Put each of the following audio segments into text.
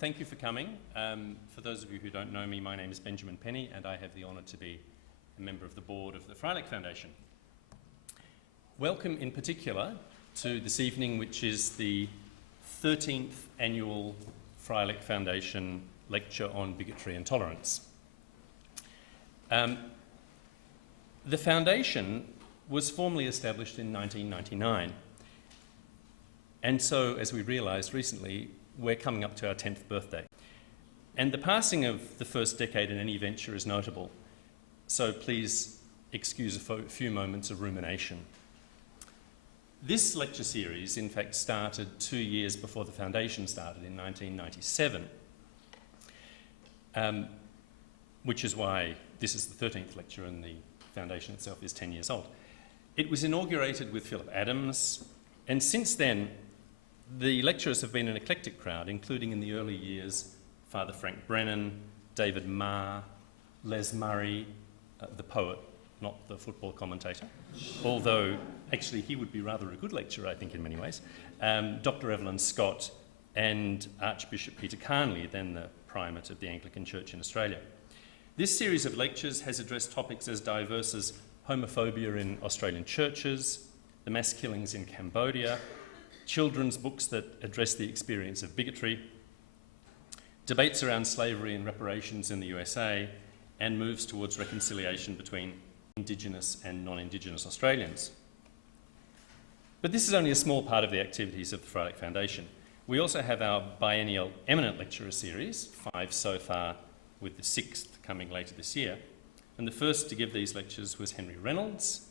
thank you for coming. For those of you who don't know me, my name is Benjamin Penny, and I have the honour to be a member of the board of the Freilich Foundation. Welcome in particular to this evening, which is the 13th annual Freilich Foundation lecture on bigotry and tolerance. The foundation was formally established in 1999. And so, as we realised recently, we're coming up to our 10th birthday. And the passing of the first decade in any venture is notable. So please excuse a few moments of rumination. This lecture series, in fact, started 2 years before the foundation started in 1997, which is why this is the 13th lecture and the foundation itself is 10 years old. It was inaugurated with Philip Adams, and since then, the lecturers have been an eclectic crowd, including in the early years Father Frank Brennan, David Marr, Les Murray, the poet, not the football commentator, although actually he would be rather a good lecturer, I think, in many ways, Dr. Evelyn Scott, and Archbishop Peter Carnley, then the primate of the Anglican Church in Australia. This series of lectures has addressed topics as diverse as homophobia in Australian churches, the mass killings in Cambodia, children's books that address the experience of bigotry, debates around slavery and reparations in the USA, and moves towards reconciliation between Indigenous and non-Indigenous Australians. But this is only a small part of the activities of the Freilich Foundation. We also have our biennial eminent lecturer series, 5 so far, with the 6th coming later this year. And the first to give these lectures was Henry Reynolds.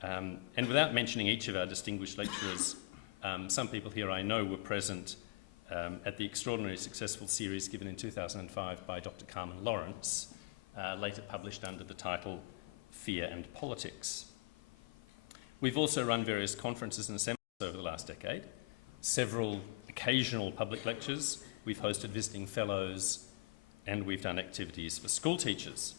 And without mentioning each of our distinguished lecturers, some people here I know were present at the extraordinarily successful series given in 2005 by Dr. Carmen Lawrence, later published under the title Fear and Politics. We've also run various conferences and seminars over the last decade, several occasional public lectures, we've hosted visiting fellows, and we've done activities for school teachers.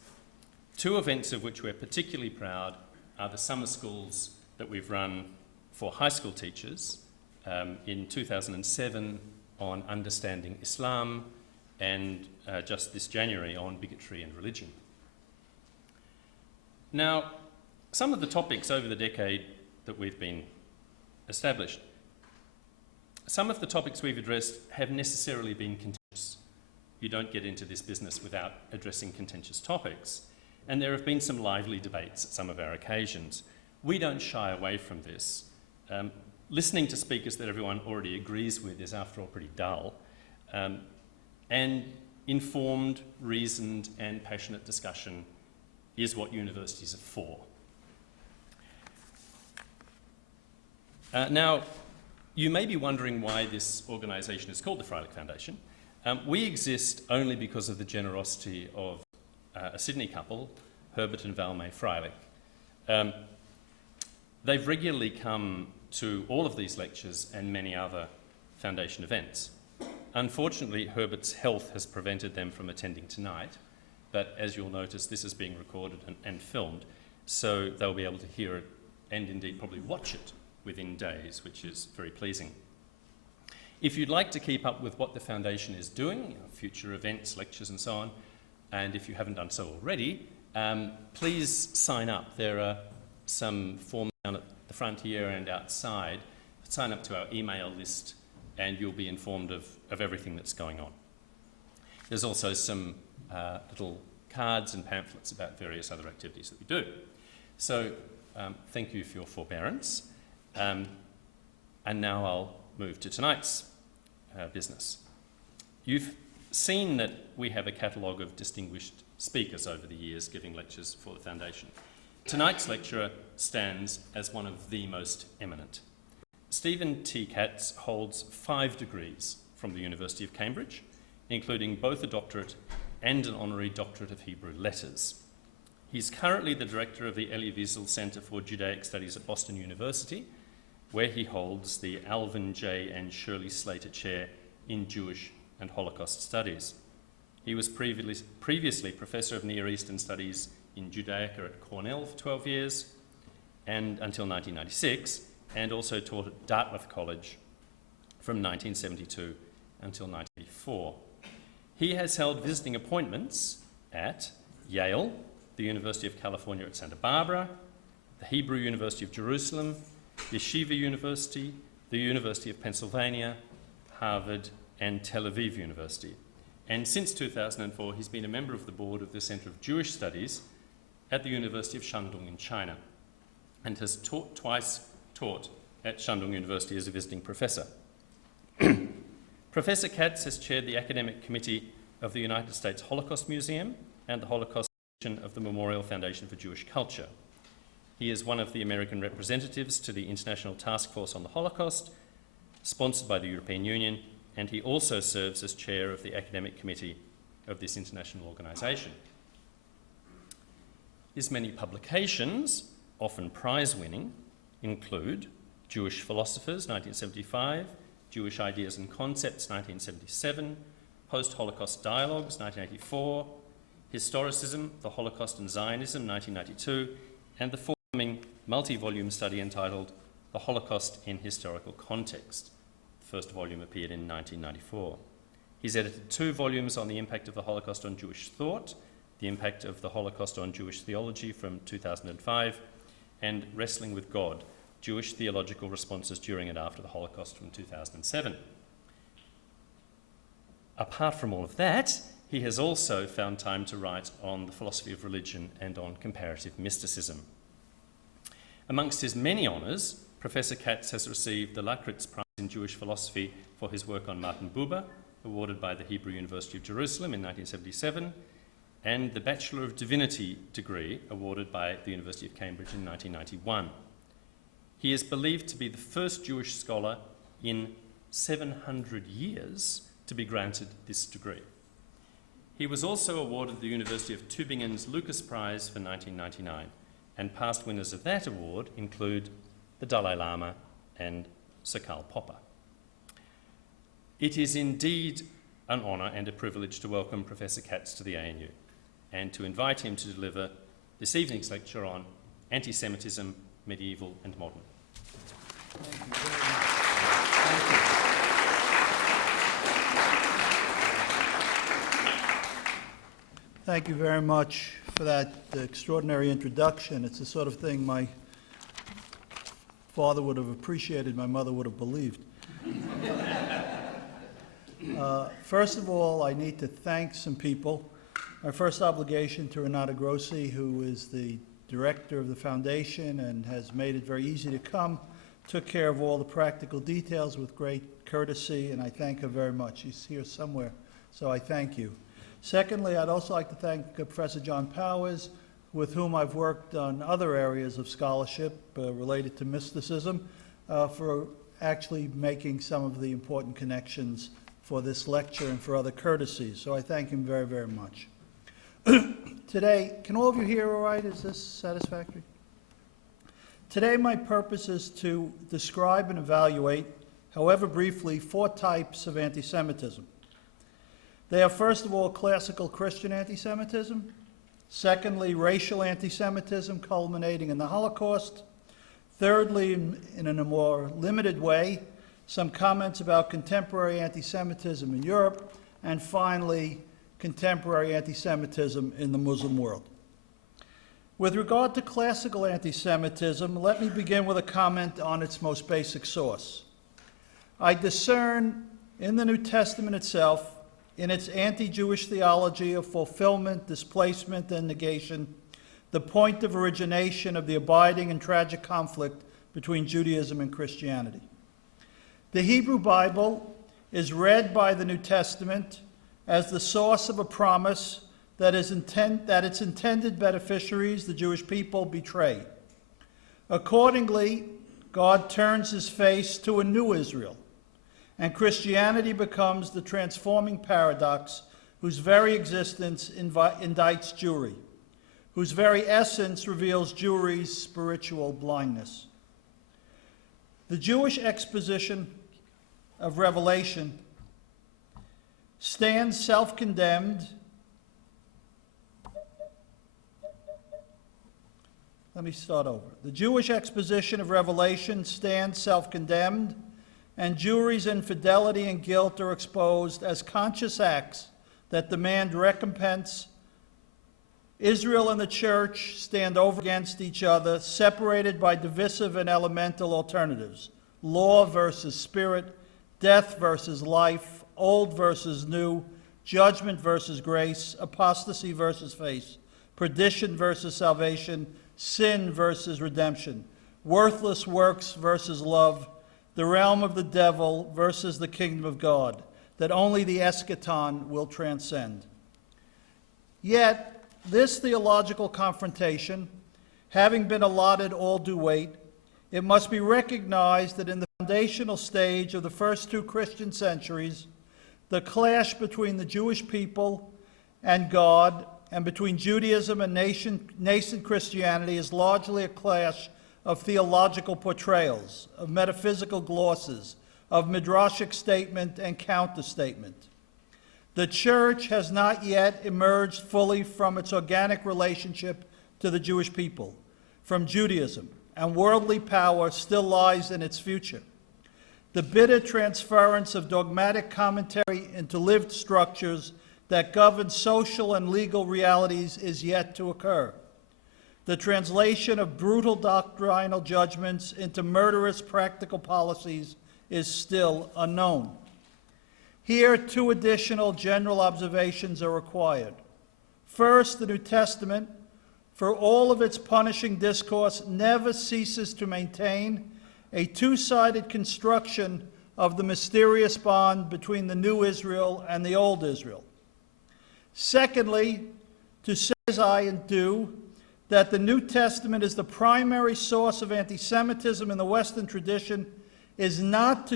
2 events of which we're particularly proud are the summer schools that we've run for high school teachers in 2007 on understanding Islam, and just this January on bigotry and religion. Now, some of the topics over the decade that we've been established, some of the topics we've addressed have necessarily been contentious. You don't get into this business without addressing contentious topics, and there have been some lively debates at some of our occasions. We don't shy away from this. Listening to speakers that everyone already agrees with is, after all, pretty dull. And informed, reasoned, and passionate discussion is what universities are for. Now, you may be wondering why this organisation is called the Freilich Foundation. We exist only because of the generosity of a Sydney couple, Herbert and Valmae Freilich. They've regularly come to all of these lectures and many other foundation events. Unfortunately, Herbert's health has prevented them from attending tonight, but as you'll notice, this is being recorded and filmed, so they'll be able to hear it and indeed probably watch it within days, which is very pleasing. If you'd like to keep up with what the foundation is doing, future events, lectures and so on, and if you haven't done so already, please sign up. There are some forms down at the front here and outside. Sign up to our email list and you'll be informed of everything that's going on. There's also some little cards and pamphlets about various other activities that we do. So thank you for your forbearance. And now I'll move to tonight's business. You've seen that we have a catalogue of distinguished speakers over the years giving lectures for the Foundation. Tonight's lecturer stands as one of the most eminent. Stephen T. Katz holds 5 degrees from the University of Cambridge, including both a doctorate and an honorary doctorate of Hebrew letters. He's currently the director of the Elie Wiesel Center for Judaic Studies at Boston University, where he holds the Alvin J. and Shirley Slater Chair in Jewish and Holocaust Studies. He was previously Professor of Near Eastern Studies in Judaica at Cornell for 12 years, and until 1996, and also taught at Dartmouth College from 1972 until 1984. He has held visiting appointments at Yale, the University of California at Santa Barbara, the Hebrew University of Jerusalem, Yeshiva University, the University of Pennsylvania, Harvard, and Tel Aviv University. And since 2004, he's been a member of the board of the Center of Jewish Studies at the University of Shandong in China, and has twice taught at Shandong University as a visiting professor. Professor Katz has chaired the academic committee of the United States Holocaust Museum and the Holocaust Section of the Memorial Foundation for Jewish Culture. He is one of the American representatives to the International Task Force on the Holocaust, sponsored by the European Union, and he also serves as chair of the academic committee of this international organization. His many publications, often prize-winning, include Jewish Philosophers, 1975, Jewish Ideas and Concepts, 1977, Post-Holocaust Dialogues, 1984, Historicism, the Holocaust and Zionism, 1992, and the forthcoming multi-volume study entitled The Holocaust in Historical Context. The first volume appeared in 1994. He's edited 2 volumes on the impact of the Holocaust on Jewish thought, The Impact of the Holocaust on Jewish Theology from 2005, and Wrestling with God, Jewish Theological Responses During and After the Holocaust from 2007. Apart from all of that, he has also found time to write on the philosophy of religion and on comparative mysticism. Amongst his many honours, Professor Katz has received the Lakritz Prize in Jewish Philosophy for his work on Martin Buber, awarded by the Hebrew University of Jerusalem in 1977, and the Bachelor of Divinity degree awarded by the University of Cambridge in 1991. He is believed to be the first Jewish scholar in 700 years to be granted this degree. He was also awarded the University of Tübingen's Lucas Prize for 1999, and past winners of that award include the Dalai Lama and Sir Karl Popper. It is indeed an honour and a privilege to welcome Professor Katz to the ANU and to invite him to deliver this evening's lecture on Anti-Semitism, Medieval and Modern. Thank you very much. Thank you. Thank you very much for that extraordinary introduction. It's the sort of thing my father would have appreciated, my mother would have believed. First of all, I need to thank some people. My first obligation to Renata Grossi, who is the director of the foundation and has made it very easy to come, took care of all the practical details with great courtesy, and I thank her very much. She's here somewhere, so I thank you. Secondly, I'd also like to thank Professor John Powers, with whom I've worked on other areas of scholarship related to mysticism, for actually making some of the important connections for this lecture and for other courtesies. So I thank him very, very much. Today, can all of you hear all right? Is this satisfactory? Today, my purpose is to describe and evaluate, however briefly, 4 types of anti-Semitism. They are, first of all, classical Christian anti-Semitism. Secondly, racial anti-Semitism culminating in the Holocaust. Thirdly, in a more limited way, some comments about contemporary anti-Semitism in Europe. And finally, contemporary anti-Semitism in the Muslim world. With regard to classical anti-Semitism, let me begin with a comment on its most basic source. I discern in the New Testament itself, in its anti-Jewish theology of fulfillment, displacement, and negation, the point of origination of the abiding and tragic conflict between Judaism and Christianity. The Hebrew Bible is read by the New Testament as the source of a promise that its intended beneficiaries, the Jewish people, betray. Accordingly, God turns his face to a new Israel, and Christianity becomes the transforming paradox whose very existence indicts Jewry, whose very essence reveals Jewry's spiritual blindness. The Jewish exposition of Revelation stands self-condemned. Let me start over. The Jewish exposition of Revelation stands self-condemned, and Jewry's infidelity and guilt are exposed as conscious acts that demand recompense. Israel and the church stand over against each other, separated by divisive and elemental alternatives: law versus spirit, death versus life, old versus new, judgment versus grace, apostasy versus faith, perdition versus salvation, sin versus redemption, worthless works versus love, the realm of the devil versus the kingdom of God, that only the eschaton will transcend. Yet, this theological confrontation, having been allotted all due weight, it must be recognized that in the foundational stage of the first two Christian centuries, the clash between the Jewish people and God, and between Judaism and nascent Christianity, is largely a clash of theological portrayals, of metaphysical glosses, of midrashic statement and counterstatement. The church has not yet emerged fully from its organic relationship to the Jewish people, from Judaism, and worldly power still lies in its future. The bitter transference of dogmatic commentary into lived structures that govern social and legal realities is yet to occur. The translation of brutal doctrinal judgments into murderous practical policies is still unknown. Here, two additional general observations are required. First, the New Testament, for all of its punishing discourse, never ceases to maintain a two-sided construction of the mysterious bond between the new Israel and the old Israel. Secondly, to say as I do, that the New Testament is the primary source of anti-Semitism in the Western tradition is not to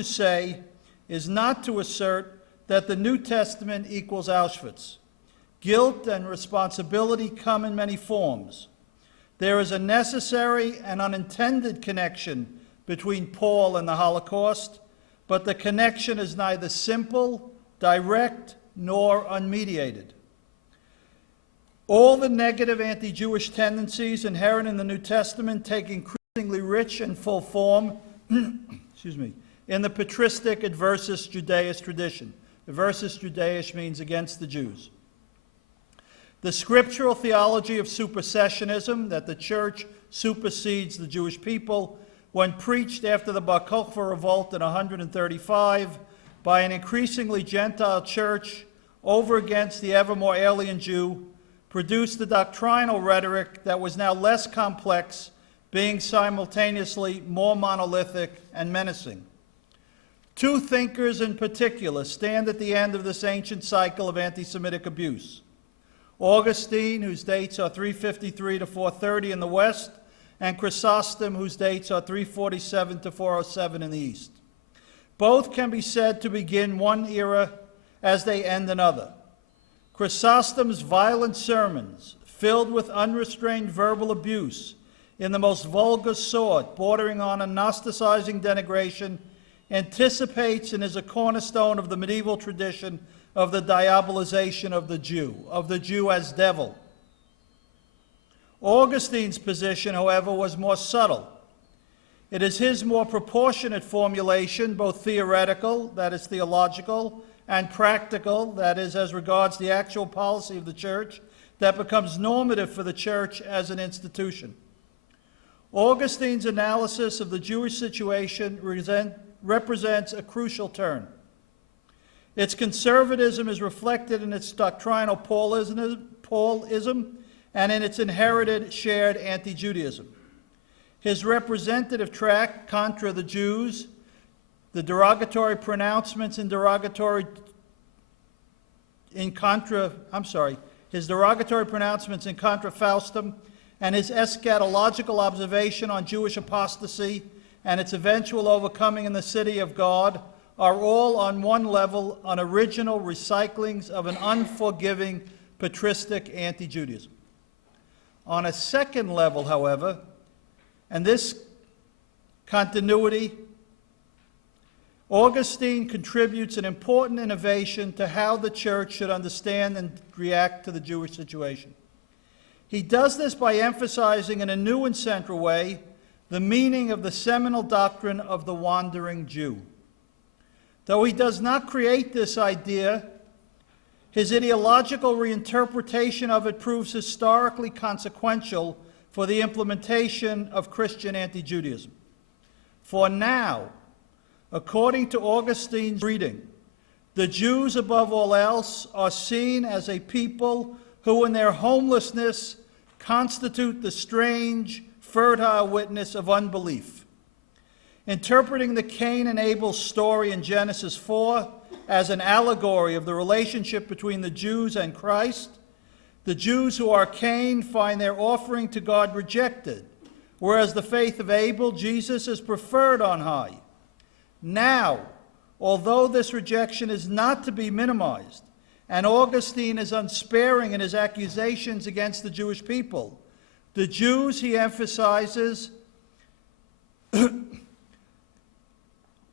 assert that the New Testament equals Auschwitz. Guilt and responsibility come in many forms. There is a necessary and unintended connection between Paul and the Holocaust, but the connection is neither simple, direct, nor unmediated. All the negative anti-Jewish tendencies inherent in the New Testament take increasingly rich and full form in the patristic Adversus Judaeus tradition. Adversus Judaeus means against the Jews. The scriptural theology of supersessionism, that the church supersedes the Jewish people, when preached after the Bar Kokhba revolt in 135 by an increasingly Gentile church over against the ever more alien Jew, produced a doctrinal rhetoric that was now less complex, being simultaneously more monolithic and menacing. Two thinkers in particular stand at the end of this ancient cycle of anti-Semitic abuse. Augustine, whose dates are 353 to 430 in the West, and Chrysostom, whose dates are 347 to 407 in the East. Both can be said to begin one era as they end another. Chrysostom's violent sermons, filled with unrestrained verbal abuse in the most vulgar sort, bordering on anosticizing denigration, anticipates and is a cornerstone of the medieval tradition of the diabolization of the Jew as devil. Augustine's position, however, was more subtle. It is his more proportionate formulation, both theoretical, that is theological, and practical, that is as regards the actual policy of the church, that becomes normative for the church as an institution. Augustine's analysis of the Jewish situation represents a crucial turn. Its conservatism is reflected in its doctrinal Paulism and in its inherited shared anti-Judaism. His representative tract, Contra the Jews, the derogatory pronouncements his derogatory pronouncements in Contra Faustum, and his eschatological observation on Jewish apostasy and its eventual overcoming in the city of God are all on one level unoriginal recyclings of an unforgiving patristic anti-Judaism. On a second level, however, and this continuity, Augustine contributes an important innovation to how the church should understand and react to the Jewish situation. He does this by emphasizing in a new and central way the meaning of the seminal doctrine of the wandering Jew. Though he does not create this idea, his ideological reinterpretation of it proves historically consequential for the implementation of Christian anti-Judaism. For now, according to Augustine's reading, the Jews above all else are seen as a people who in their homelessness constitute the strange, fertile witness of unbelief. Interpreting the Cain and Abel story in Genesis 4 as an allegory of the relationship between the Jews and Christ, the Jews who are Cain find their offering to God rejected, whereas the faith of Abel, Jesus, is preferred on high. Now, although this rejection is not to be minimized, and Augustine is unsparing in his accusations against the Jewish people, the Jews, he emphasizes,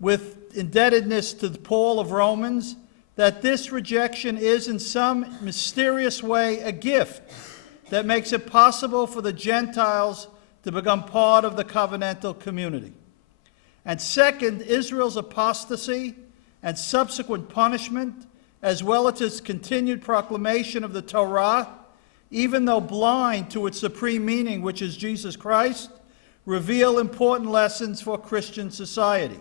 with indebtedness to Paul of Romans, that this rejection is in some mysterious way a gift that makes it possible for the Gentiles to become part of the covenantal community. And second, Israel's apostasy and subsequent punishment, as well as its continued proclamation of the Torah, even though blind to its supreme meaning, which is Jesus Christ, reveal important lessons for Christian society.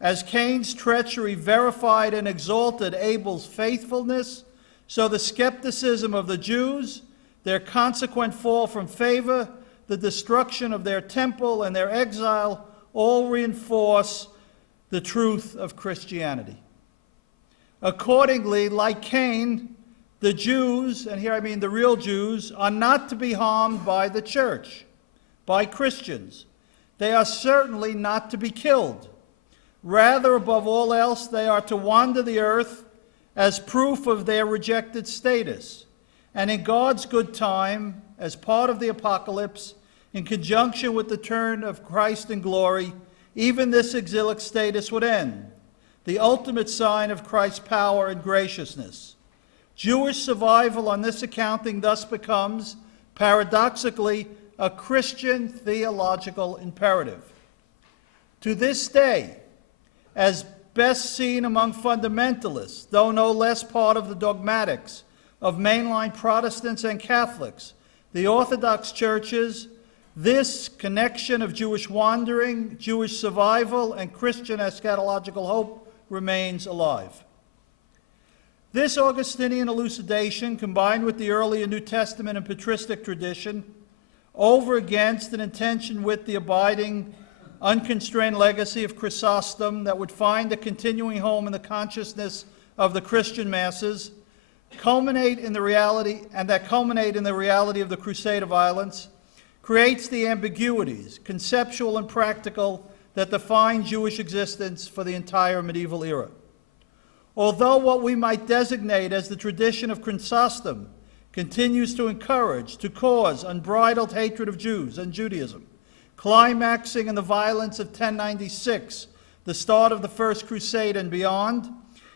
As Cain's treachery verified and exalted Abel's faithfulness, so the skepticism of the Jews, their consequent fall from favor, the destruction of their temple, and their exile all reinforce the truth of Christianity. Accordingly, like Cain, the Jews, and here I mean the real Jews, are not to be harmed by the church, by Christians. They are certainly not to be killed. Rather, above all else, they are to wander the earth as proof of their rejected status. And in God's good time, as part of the apocalypse, in conjunction with the return of Christ in glory, even this exilic status would end, the ultimate sign of Christ's power and graciousness. Jewish survival on this accounting thus becomes, paradoxically, a Christian theological imperative. To this day, as best seen among fundamentalists, though no less part of the dogmatics of mainline Protestants and Catholics, the Orthodox churches, this connection of Jewish wandering, Jewish survival, and Christian eschatological hope remains alive. This Augustinian elucidation, combined with the earlier New Testament and patristic tradition, over against and in tension with the abiding unconstrained legacy of Chrysostom that would find a continuing home in the consciousness of the Christian masses, culminate in the reality of the Crusade of violence, creates the ambiguities, conceptual and practical, that define Jewish existence for the entire medieval era. Although what we might designate as the tradition of Chrysostom continues to encourage, to cause unbridled hatred of Jews and Judaism, climaxing in the violence of 1096, the start of the First Crusade and beyond,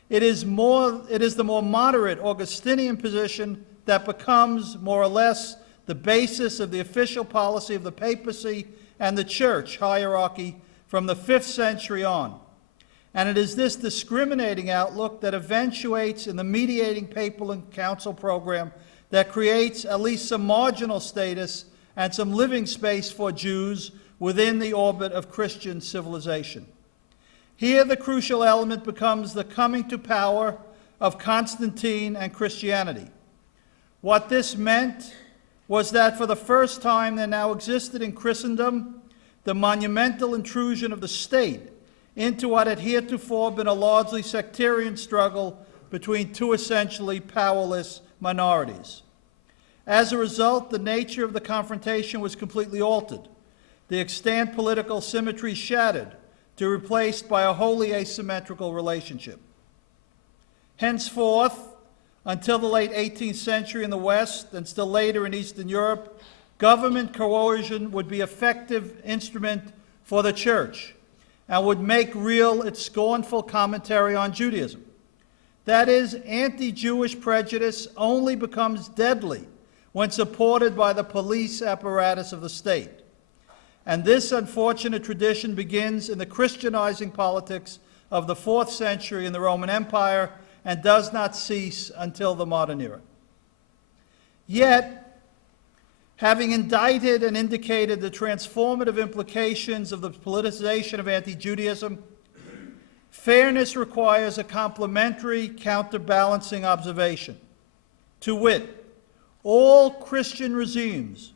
it is the more moderate Augustinian position that becomes more or less the basis of the official policy of the papacy and the church hierarchy from the 5th century on. And it is this discriminating outlook that eventuates in the mediating papal and council program that creates at least some marginal status and some living space for Jews within the orbit of Christian civilization. Here the crucial element becomes the coming to power of Constantine and Christianity. What this meant was that for the first time there now existed in Christendom the monumental intrusion of the state into what had heretofore been a largely sectarian struggle between two essentially powerless minorities. As a result, the nature of the confrontation was completely altered. The extant political symmetry shattered to be replaced by a wholly asymmetrical relationship. Henceforth, until the late 18th century in the West and still later in Eastern Europe, government coercion would be an effective instrument for the church and would make real its scornful commentary on Judaism. That is, anti-Jewish prejudice only becomes deadly when supported by the police apparatus of the state. And this unfortunate tradition begins in the Christianizing politics of the 4th century in the Roman Empire and does not cease until the modern era. Yet, having indicted and indicated the transformative implications of the politicization of anti-Judaism, fairness requires a complementary, counterbalancing observation. To wit, all Christian regimes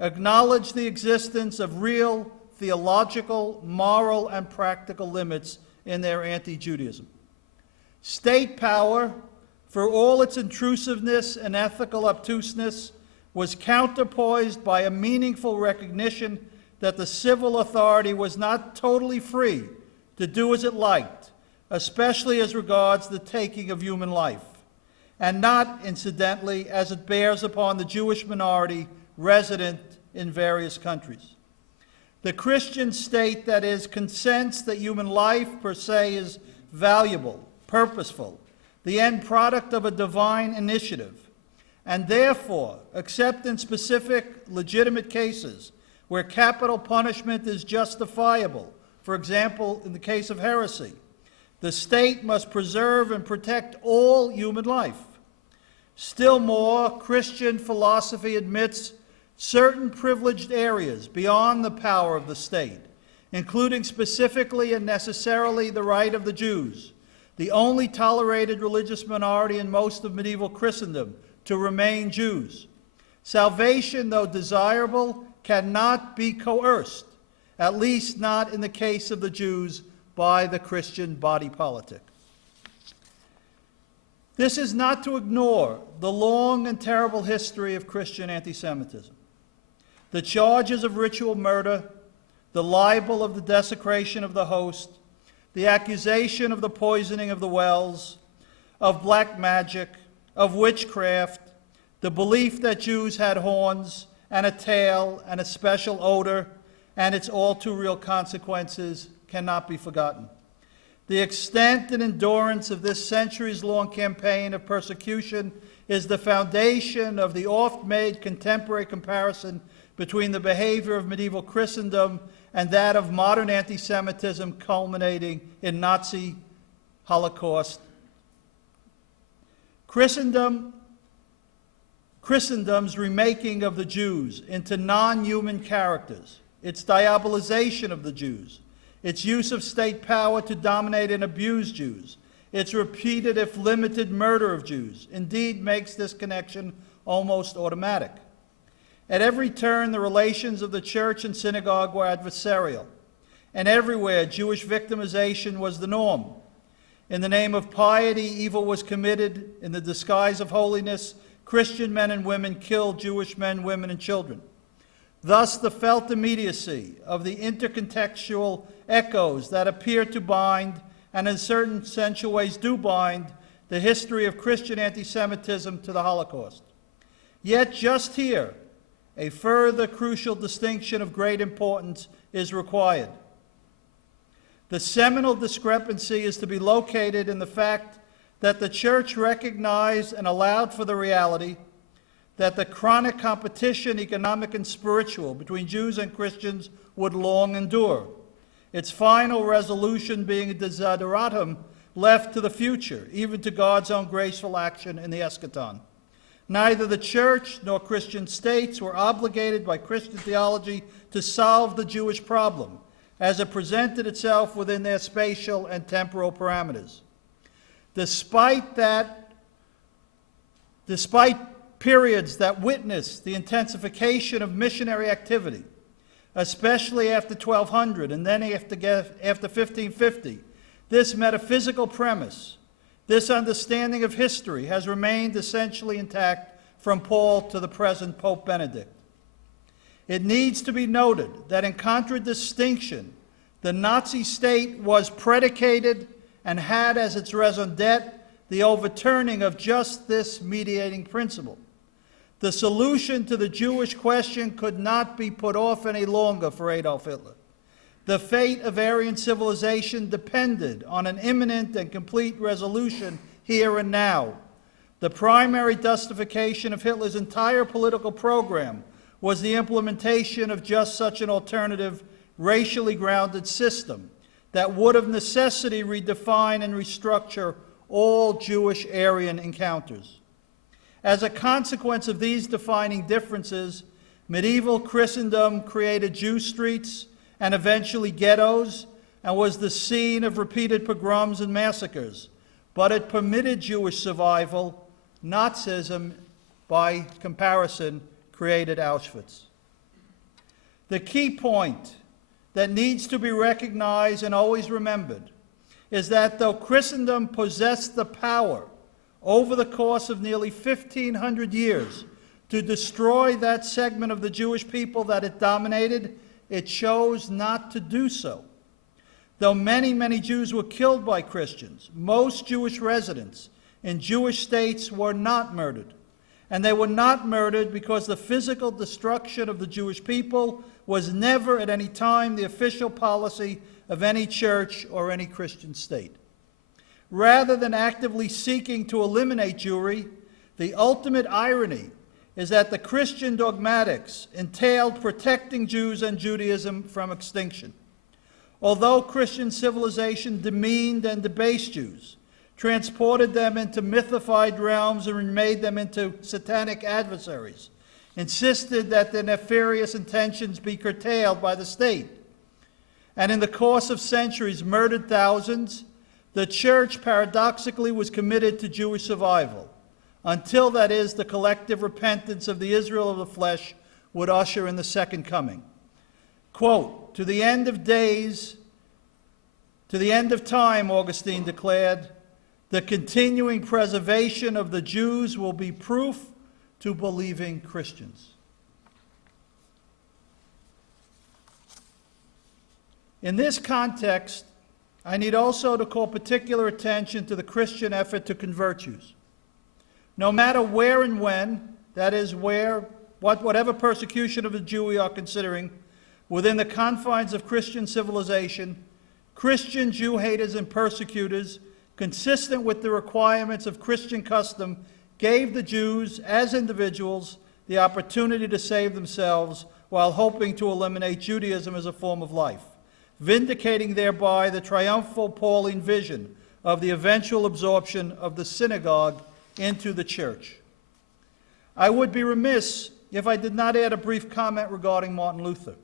acknowledge the existence of real theological, moral, and practical limits in their anti-Judaism. State power, for all its intrusiveness and ethical obtuseness, was counterpoised by a meaningful recognition that the civil authority was not totally free to do as it liked, especially as regards the taking of human life, and not, incidentally, as it bears upon the Jewish minority resident in various countries. The Christian state, that is, consents that human life per se is valuable, purposeful, the end product of a divine initiative, and therefore, except in specific legitimate cases where capital punishment is justifiable, for example, in the case of heresy, the state must preserve and protect all human life. Still more, Christian philosophy admits certain privileged areas beyond the power of the state, including specifically and necessarily the right of the Jews, the only tolerated religious minority in most of medieval Christendom, to remain Jews. Salvation, though desirable, cannot be coerced, at least not in the case of the Jews, by the Christian body politic. This is not to ignore the long and terrible history of Christian anti-Semitism. The charges of ritual murder, the libel of the desecration of the host, the accusation of the poisoning of the wells, of black magic, of witchcraft, the belief that Jews had horns and a tail and a special odor, and its all too real consequences cannot be forgotten. The extent and endurance of this centuries-long campaign of persecution is the foundation of the oft-made contemporary comparison between the behavior of medieval Christendom and that of modern anti-Semitism, culminating in Nazi Holocaust. Christendom's remaking of the Jews into non-human characters, its diabolization of the Jews, its use of state power to dominate and abuse Jews, its repeated, if limited, murder of Jews, indeed makes this connection almost automatic. At every turn, the relations of the church and synagogue were adversarial, and everywhere Jewish victimization was the norm. In the name of piety, evil was committed. In the disguise of holiness, Christian men and women killed Jewish men, women, and children. Thus, the felt immediacy of the intercontextual echoes that appear to bind, and in certain essential ways do bind, the history of Christian anti-Semitism to the Holocaust. Yet just here, a further crucial distinction of great importance is required. The seminal discrepancy is to be located in the fact that the Church recognized and allowed for the reality that the chronic competition, economic and spiritual, between Jews and Christians would long endure, its final resolution being a desideratum left to the future, even to God's own graceful action in the eschaton. Neither the Church nor Christian states were obligated by Christian theology to solve the Jewish problem, as it presented itself within their spatial and temporal parameters. Despite periods that witnessed the intensification of missionary activity, especially after 1200 and then after 1550, this metaphysical premise, this understanding of history, has remained essentially intact from Paul to the present Pope Benedict. It needs to be noted that in contradistinction, the Nazi state was predicated and had as its raison d'etre the overturning of just this mediating principle. The solution to the Jewish question could not be put off any longer for Adolf Hitler. The fate of Aryan civilization depended on an imminent and complete resolution here and now. The primary justification of Hitler's entire political program was the implementation of just such an alternative, racially grounded system that would of necessity redefine and restructure all Jewish-Aryan encounters. As a consequence of these defining differences, medieval Christendom created Jew streets and eventually ghettos, and was the scene of repeated pogroms and massacres. But it permitted Jewish survival. Nazism, by comparison, created Auschwitz. The key point that needs to be recognized and always remembered is that though Christendom possessed the power over the course of nearly 1,500 years to destroy that segment of the Jewish people that it dominated, it chose not to do so. Though many, many Jews were killed by Christians, most Jewish residents in Jewish states were not murdered. And they were not murdered because the physical destruction of the Jewish people was never at any time the official policy of any church or any Christian state. Rather than actively seeking to eliminate Jewry, the ultimate irony is that the Christian dogmatics entailed protecting Jews and Judaism from extinction. Although Christian civilization demeaned and debased Jews, transported them into mythified realms and made them into satanic adversaries, insisted that their nefarious intentions be curtailed by the state, and in the course of centuries murdered thousands, the church paradoxically was committed to Jewish survival, until, that is, the collective repentance of the Israel of the flesh would usher in the second coming. Quote, "To the end of days, to the end of time," Augustine declared, "the continuing preservation of the Jews will be proof to believing Christians." In this context, I need also to call particular attention to the Christian effort to convert Jews. No matter where and when, that is, whatever persecution of a Jew we are considering, within the confines of Christian civilization, Christian Jew haters and persecutors, consistent with the requirements of Christian custom, gave the Jews, as individuals, the opportunity to save themselves while hoping to eliminate Judaism as a form of life, vindicating thereby the triumphal Pauline vision of the eventual absorption of the synagogue into the church. I would be remiss if I did not add a brief comment regarding Martin Luther.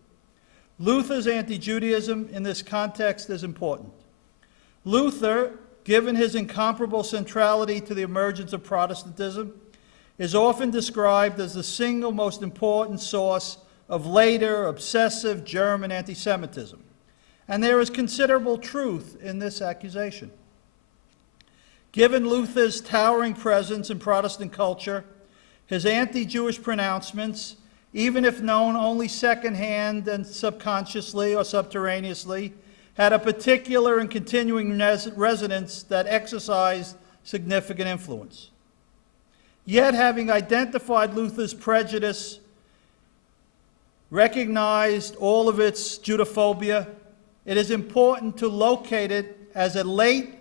Luther's anti-Judaism in this context is important. Luther, given his incomparable centrality to the emergence of Protestantism, is often described as the single most important source of later, obsessive German anti-Semitism. And there is considerable truth in this accusation. Given Luther's towering presence in Protestant culture, his anti-Jewish pronouncements, even if known only secondhand and subconsciously or subterraneously, had a particular and continuing resonance that exercised significant influence. Yet, having identified Luther's prejudice, recognized all of its Judophobia, it is important to locate it as a late,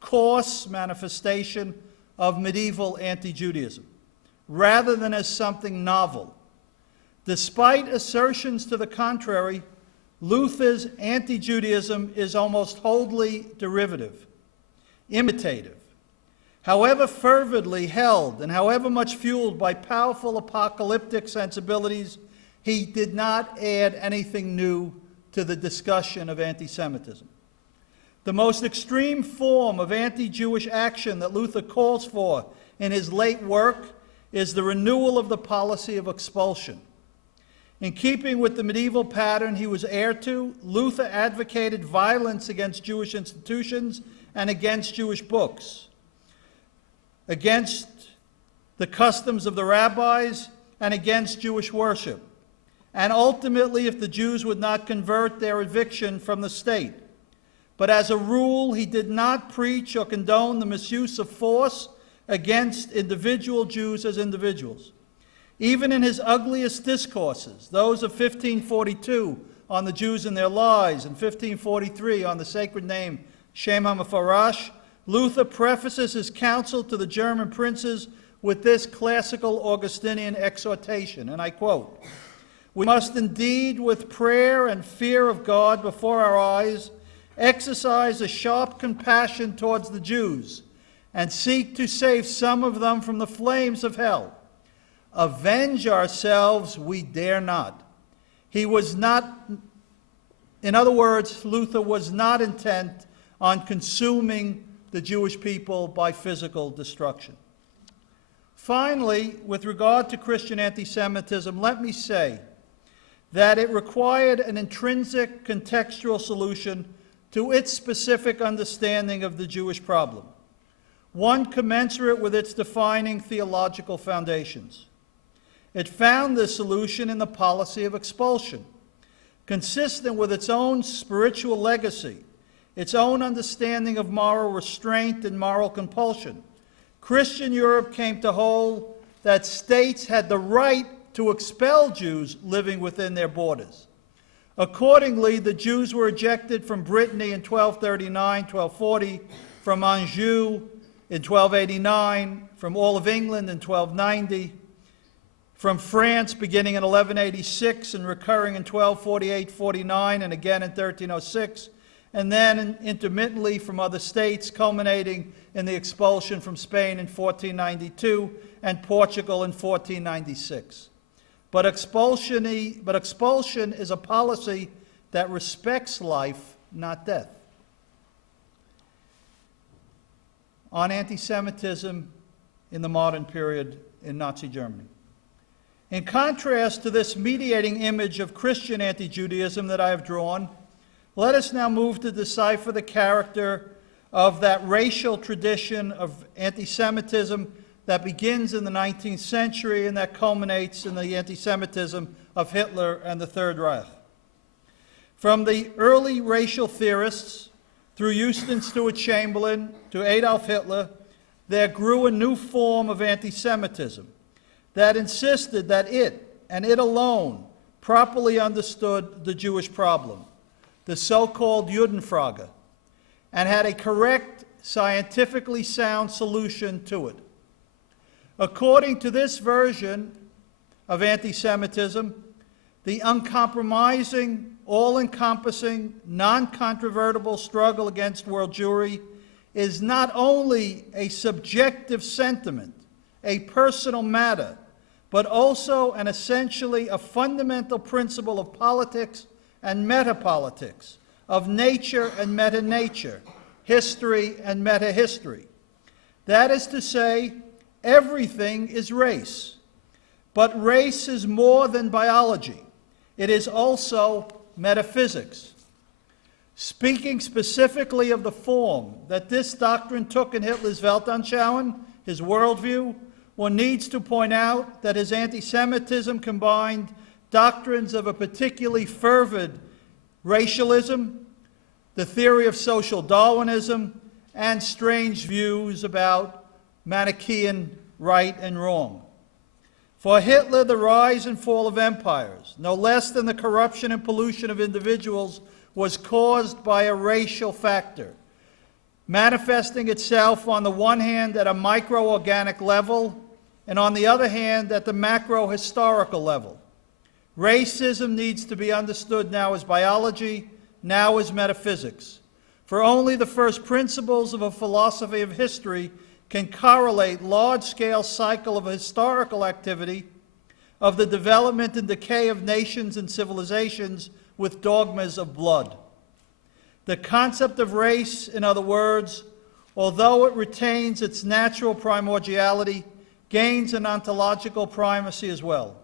coarse manifestation of medieval anti-Judaism, rather than as something novel. Despite assertions to the contrary, Luther's anti-Judaism is almost wholly derivative, imitative. However fervidly held and however much fueled by powerful apocalyptic sensibilities, he did not add anything new to the discussion of anti-Semitism. The most extreme form of anti-Jewish action that Luther calls for in his late work is the renewal of the policy of expulsion. In keeping with the medieval pattern he was heir to, Luther advocated violence against Jewish institutions and against Jewish books, against the customs of the rabbis, and against Jewish worship. And ultimately, if the Jews would not convert, their eviction from the state. But as a rule, he did not preach or condone the misuse of force against individual Jews as individuals. Even in his ugliest discourses, those of 1542 on the Jews and their lies, and 1543 on the sacred name Shem HaMefarash, Luther prefaces his counsel to the German princes with this classical Augustinian exhortation, and I quote, "We must indeed with prayer and fear of God before our eyes exercise a sharp compassion towards the Jews and seek to save some of them from the flames of hell. Avenge ourselves we dare not. He was not, in other words, Luther was not intent on consuming the Jewish people by physical destruction. Finally, with regard to Christian anti-Semitism, let me say that it required an intrinsic contextual solution to its specific understanding of the Jewish problem, one commensurate with its defining theological foundations. It found this solution in the policy of expulsion, consistent with its own spiritual legacy, its own understanding of moral restraint and moral compulsion. Christian Europe came to hold that states had the right to expel Jews living within their borders. Accordingly, the Jews were ejected from Brittany in 1239, 1240, from Anjou in 1289, from all of England in 1290, from France beginning in 1186 and recurring in 1248-49 and again in 1306, and then intermittently from other states, culminating in the expulsion from Spain in 1492 and Portugal in 1496. But expulsion is a policy that respects life, not death. On anti-Semitism in the modern period in Nazi Germany. In contrast to this mediating image of Christian anti-Judaism that I have drawn, let us now move to decipher the character of that racial tradition of anti-Semitism that begins in the 19th century and that culminates in the anti-Semitism of Hitler and the Third Reich. From the early racial theorists, through Houston Stewart Chamberlain to Adolf Hitler, there grew a new form of anti-Semitism that insisted that it, and it alone, properly understood the Jewish problem, the so-called Judenfrage, and had a correct, scientifically sound solution to it. According to this version of anti-Semitism, the uncompromising, all-encompassing, non-controvertible struggle against world Jewry is not only a subjective sentiment, a personal matter, but also and essentially a fundamental principle of politics and metapolitics, of nature and meta-nature, history and meta-history. That is to say, everything is race. But race is more than biology. It is also metaphysics. Speaking specifically of the form that this doctrine took in Hitler's Weltanschauung, his worldview, one needs to point out that his anti-Semitism combined doctrines of a particularly fervid racialism, the theory of social Darwinism, and strange views about Manichaean right and wrong. For Hitler, the rise and fall of empires, no less than the corruption and pollution of individuals, was caused by a racial factor, manifesting itself on the one hand at a microorganic level, and on the other hand at the macro-historical level. Racism needs to be understood now as biology, now as metaphysics. For only the first principles of a philosophy of history can correlate large-scale cycle of historical activity of the development and decay of nations and civilizations with dogmas of blood. The concept of race, in other words, although it retains its natural primordiality, gains an ontological primacy as well.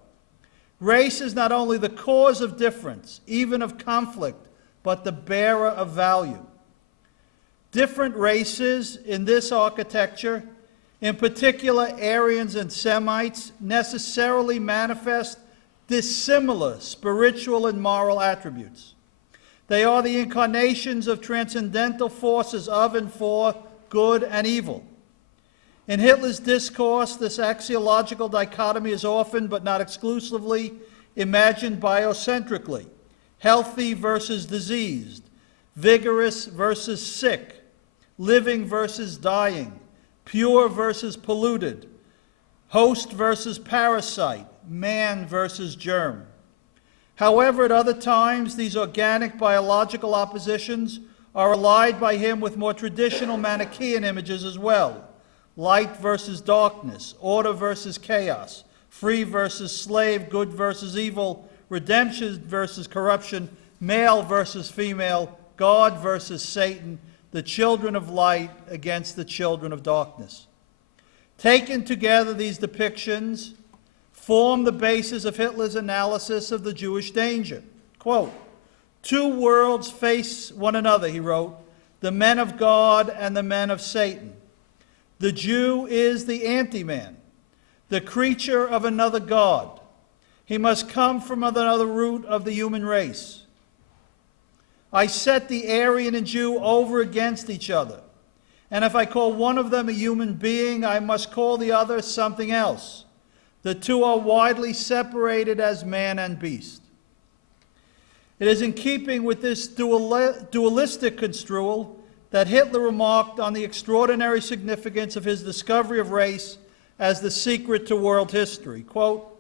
Race is not only the cause of difference, even of conflict, but the bearer of value. Different races in this architecture, in particular Aryans and Semites, necessarily manifest dissimilar spiritual and moral attributes. They are the incarnations of transcendental forces of and for good and evil. In Hitler's discourse, this axiological dichotomy is often, but not exclusively, imagined biocentrically: healthy versus diseased, vigorous versus sick, living versus dying, pure versus polluted, host versus parasite, man versus germ. However, at other times, these organic biological oppositions are allied by him with more traditional Manichaean images as well. Light versus darkness, order versus chaos, free versus slave, good versus evil, redemption versus corruption, male versus female, God versus Satan, the children of light against the children of darkness. Taken together, these depictions form the basis of Hitler's analysis of the Jewish danger. Quote, "Two worlds face one another," he wrote, "the men of God and the men of Satan. The Jew is the anti-man, the creature of another God. He must come from another root of the human race. I set the Aryan and Jew over against each other, and if I call one of them a human being, I must call the other something else. The two are widely separated as man and beast." It is in keeping with this dualistic construal that Hitler remarked on the extraordinary significance of his discovery of race as the secret to world history. Quote,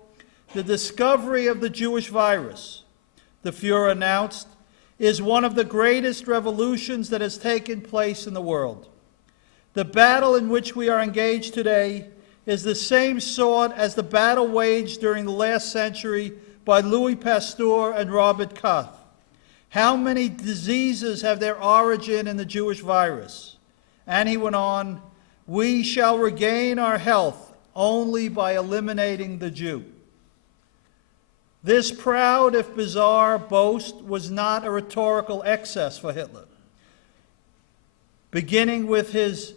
"The discovery of the Jewish virus," the Fuhrer announced, "is one of the greatest revolutions that has taken place in the world. The battle in which we are engaged today is the same sort as the battle waged during the last century by Louis Pasteur and Robert Koch. How many diseases have their origin in the Jewish virus?" And he went on, "We shall regain our health only by eliminating the Jew." This proud, if bizarre, boast was not a rhetorical excess for Hitler. Beginning with his,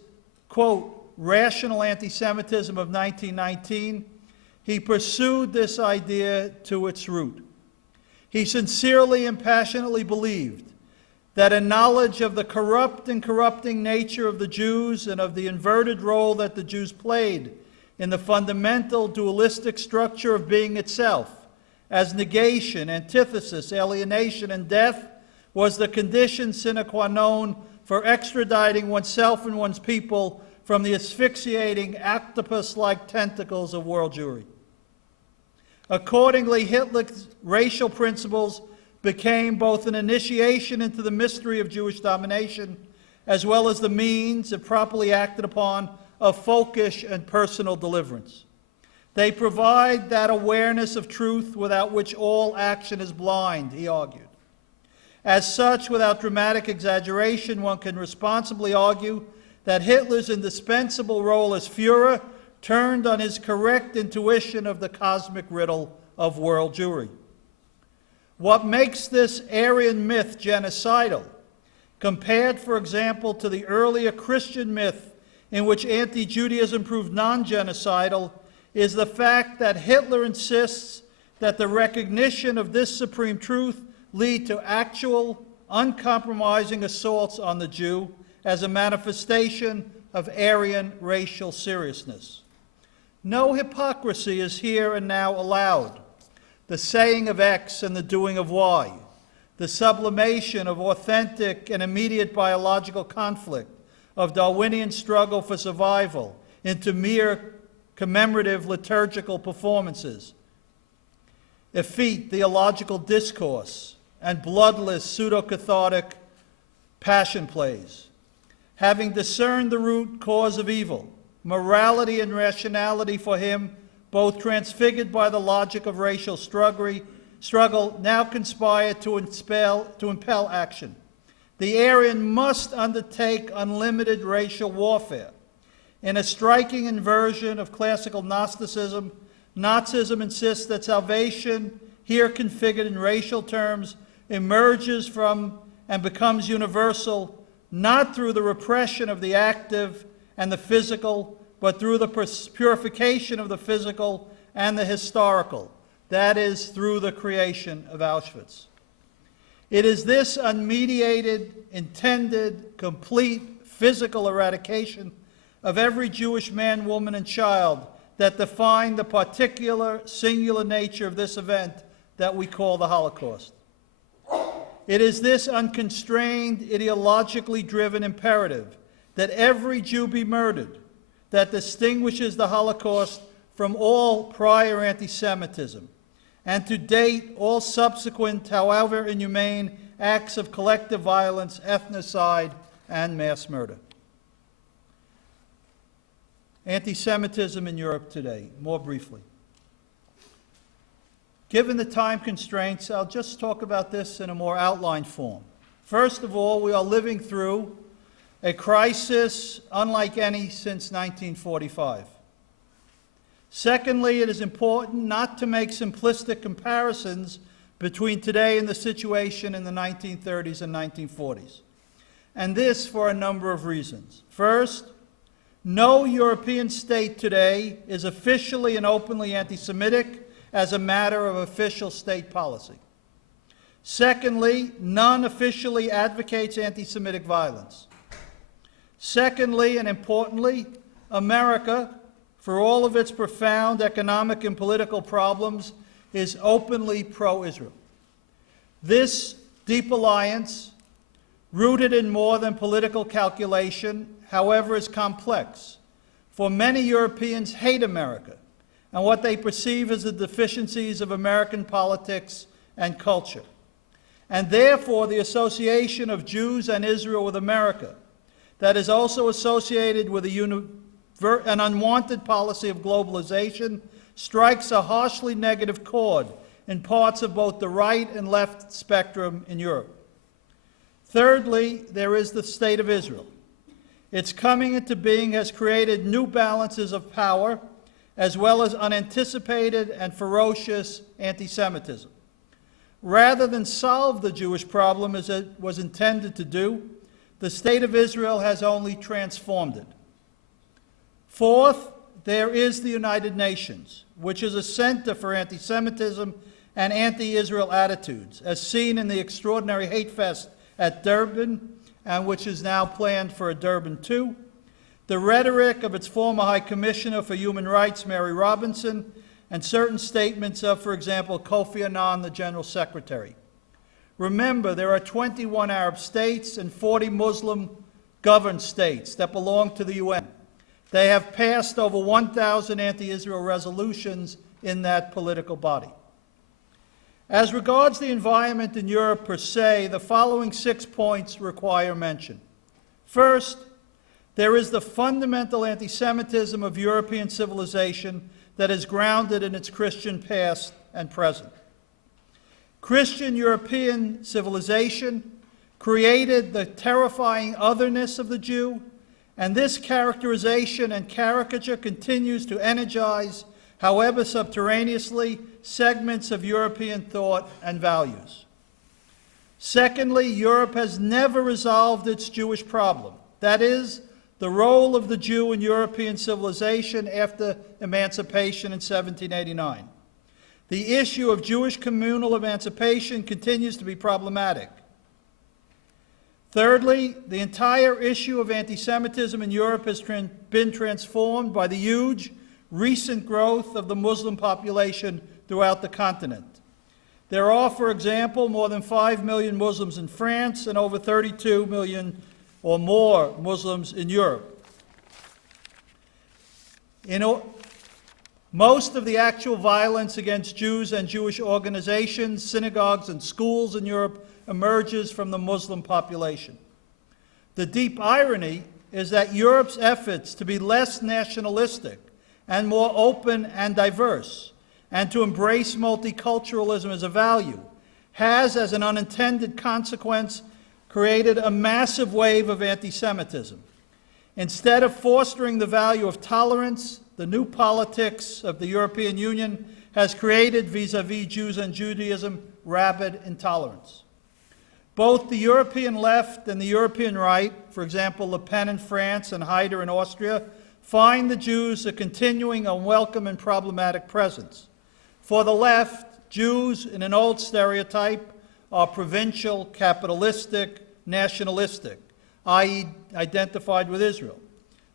quote, "rational anti-Semitism" of 1919, he pursued this idea to its root. He sincerely and passionately believed that a knowledge of the corrupt and corrupting nature of the Jews and of the inverted role that the Jews played in the fundamental dualistic structure of being itself, as negation, antithesis, alienation, and death, was the condition sine qua non for extraditing oneself and one's people from the asphyxiating octopus-like tentacles of world Jewry. Accordingly, Hitler's racial principles became both an initiation into the mystery of Jewish domination, as well as the means, if properly acted upon, of folkish and personal deliverance. They provide that awareness of truth without which all action is blind, he argued. As such, without dramatic exaggeration, one can responsibly argue that Hitler's indispensable role as Führer turned on his correct intuition of the cosmic riddle of world Jewry. What makes this Aryan myth genocidal, compared, for example, to the earlier Christian myth in which anti-Judaism proved non-genocidal, is the fact that Hitler insists that the recognition of this supreme truth lead to actual, uncompromising assaults on the Jew as a manifestation of Aryan racial seriousness. No hypocrisy is here and now allowed. The saying of X and the doing of Y, the sublimation of authentic and immediate biological conflict, of Darwinian struggle for survival, into mere commemorative liturgical performances, effete theological discourse, and bloodless pseudo-cathartic passion plays. Having discerned the root cause of evil, morality and rationality for him, both transfigured by the logic of racial struggle, now conspire to impel action. The Aryan must undertake unlimited racial warfare. In a striking inversion of classical Gnosticism, Nazism insists that salvation, here configured in racial terms, emerges from and becomes universal, not through the repression of the active and the physical, but through the purification of the physical and the historical, that is, through the creation of Auschwitz. It is this unmediated, intended, complete physical eradication of every Jewish man, woman, and child that define the particular, singular nature of this event that we call the Holocaust. It is this unconstrained, ideologically driven imperative that every Jew be murdered that distinguishes the Holocaust from all prior anti-Semitism, and to date all subsequent, however inhumane, acts of collective violence, ethnocide, and mass murder. Anti-Semitism in Europe today, more briefly. Given the time constraints, I'll just talk about this in a more outlined form. First of all, we are living through a crisis unlike any since 1945. Secondly, it is important not to make simplistic comparisons between today and the situation in the 1930s and 1940s. And this for a number of reasons. First, no European state today is officially and openly anti-Semitic as a matter of official state policy. Secondly, none officially advocates anti-Semitic violence. Secondly, and importantly, America, for all of its profound economic and political problems, is openly pro-Israel. This deep alliance, rooted in more than political calculation, however, is complex. For many Europeans hate America and what they perceive as the deficiencies of American politics and culture. And therefore, the association of Jews and Israel with America, that is also associated with an unwanted policy of globalization, strikes a harshly negative chord in parts of both the right and left spectrum in Europe. Thirdly, there is the State of Israel. Its coming into being has created new balances of power, as well as unanticipated and ferocious anti-Semitism. Rather than solve the Jewish problem as it was intended to do, the State of Israel has only transformed it. Fourth, there is the United Nations, which is a center for anti-Semitism and anti-Israel attitudes, as seen in the extraordinary hate fest at Durban, and which is now planned for a Durban 2, the rhetoric of its former High Commissioner for Human Rights, Mary Robinson, and certain statements of, for example, Kofi Annan, the General Secretary. Remember, there are 21 Arab states and 40 Muslim-governed states that belong to the UN. They have passed over 1,000 anti-Israel resolutions in that political body. As regards the environment in Europe per se, the following 6 points require mention. First, there is the fundamental anti-Semitism of European civilization that is grounded in its Christian past and present. Christian European civilization created the terrifying otherness of the Jew, and this characterization and caricature continues to energize, however subterraneously, segments of European thought and values. Secondly, Europe has never resolved its Jewish problem. That is, the role of the Jew in European civilization after emancipation in 1789. The issue of Jewish communal emancipation continues to be problematic. Thirdly, the entire issue of anti-Semitism in Europe has been transformed by the huge recent growth of the Muslim population throughout the continent. There are, for example, more than 5 million Muslims in France and over 32 million or more Muslims in Europe. Most of the actual violence against Jews and Jewish organizations, synagogues, and schools in Europe emerges from the Muslim population. The deep irony is that Europe's efforts to be less nationalistic and more open and diverse, and to embrace multiculturalism as a value, has, as an unintended consequence, created a massive wave of anti-Semitism. Instead of fostering the value of tolerance, the new politics of the European Union has created, vis-à-vis Jews and Judaism, rabid intolerance. Both the European left and the European right, for example, Le Pen in France and Haider in Austria, find the Jews a continuing unwelcome and problematic presence. For the left, Jews, in an old stereotype, are provincial, capitalistic, nationalistic, i.e. identified with Israel.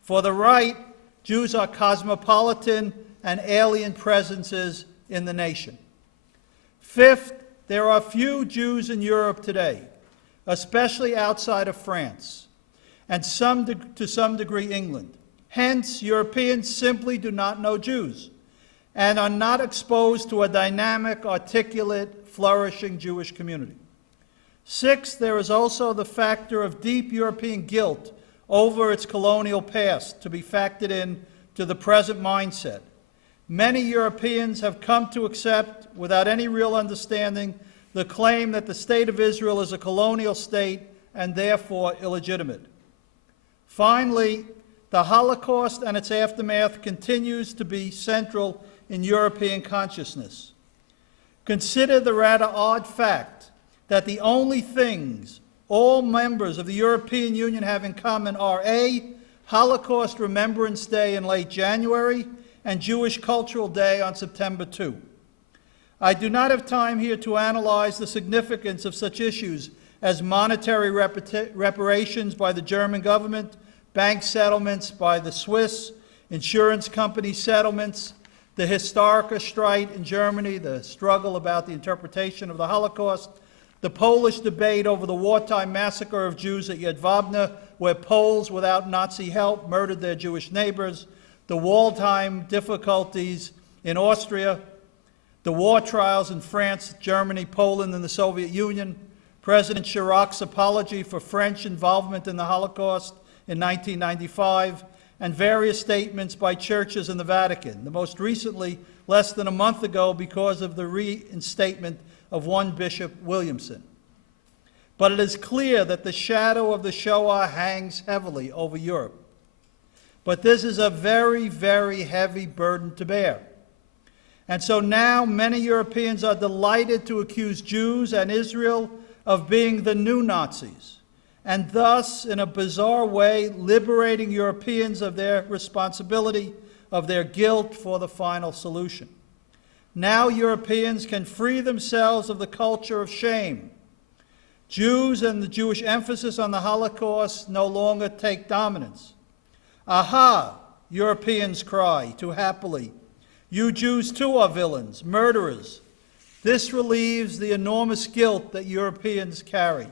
For the right, Jews are cosmopolitan and alien presences in the nation. Fifth, there are few Jews in Europe today, especially outside of France, and to some degree England. Hence, Europeans simply do not know Jews and are not exposed to a dynamic, articulate, flourishing Jewish community. Sixth, there is also the factor of deep European guilt over its colonial past to be factored in to the present mindset. Many Europeans have come to accept, without any real understanding, the claim that the State of Israel is a colonial state and therefore illegitimate. Finally, the Holocaust and its aftermath continues to be central in European consciousness. Consider the rather odd fact that the only things all members of the European Union have in common are A, Holocaust Remembrance Day in late January, and Jewish Cultural Day on September 2. I do not have time here to analyze the significance of such issues as monetary reparations by the German government, bank settlements by the Swiss, insurance company settlements, the Historiker strike in Germany, the struggle about the interpretation of the Holocaust, the Polish debate over the wartime massacre of Jews at Jedwabne, where Poles without Nazi help murdered their Jewish neighbors, the Waldheim difficulties in Austria, the war trials in France, Germany, Poland, and the Soviet Union, President Chirac's apology for French involvement in the Holocaust in 1995, and various statements by churches in the Vatican, the most recently less than a month ago because of the reinstatement of one Bishop Williamson. But it is clear that the shadow of the Shoah hangs heavily over Europe. But this is a very, very heavy burden to bear. And so now many Europeans are delighted to accuse Jews and Israel of being the new Nazis, and thus, in a bizarre way, liberating Europeans of their responsibility, of their guilt for the final solution. Now Europeans can free themselves of the culture of shame. Jews and the Jewish emphasis on the Holocaust no longer take dominance. Aha, Europeans cry too happily. You Jews too are villains, murderers. This relieves the enormous guilt that Europeans carry,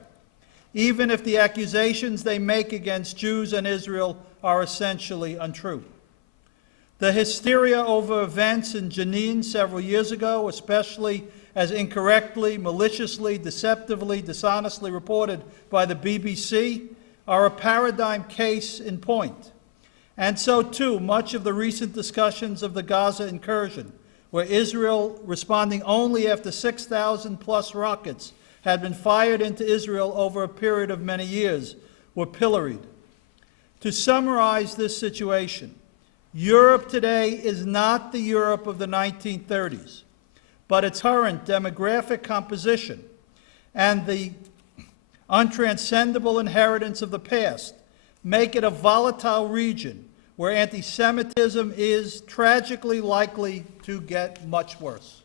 even if the accusations they make against Jews and Israel are essentially untrue. The hysteria over events in Jenin several years ago, especially as incorrectly, maliciously, deceptively, dishonestly reported by the BBC, are a paradigm case in point. And so, too, much of the recent discussions of the Gaza incursion, where Israel, responding only after 6,000 plus rockets had been fired into Israel over a period of many years, were pilloried. To summarize this situation, Europe today is not the Europe of the 1930s, but its current demographic composition and the untranscendable inheritance of the past make it a volatile region where anti-Semitism is tragically likely to get much worse.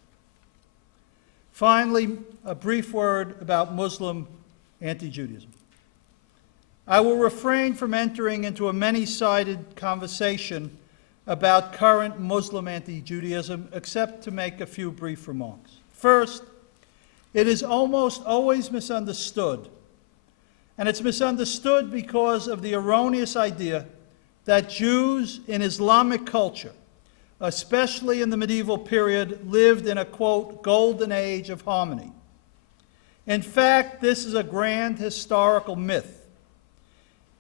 Finally, a brief word about Muslim anti-Judaism. I will refrain from entering into a many-sided conversation about current Muslim anti-Judaism, except to make a few brief remarks. First, it is almost always misunderstood. And it's misunderstood because of the erroneous idea that Jews in Islamic culture, especially in the medieval period, lived in a, quote, golden age of harmony. In fact, this is a grand historical myth.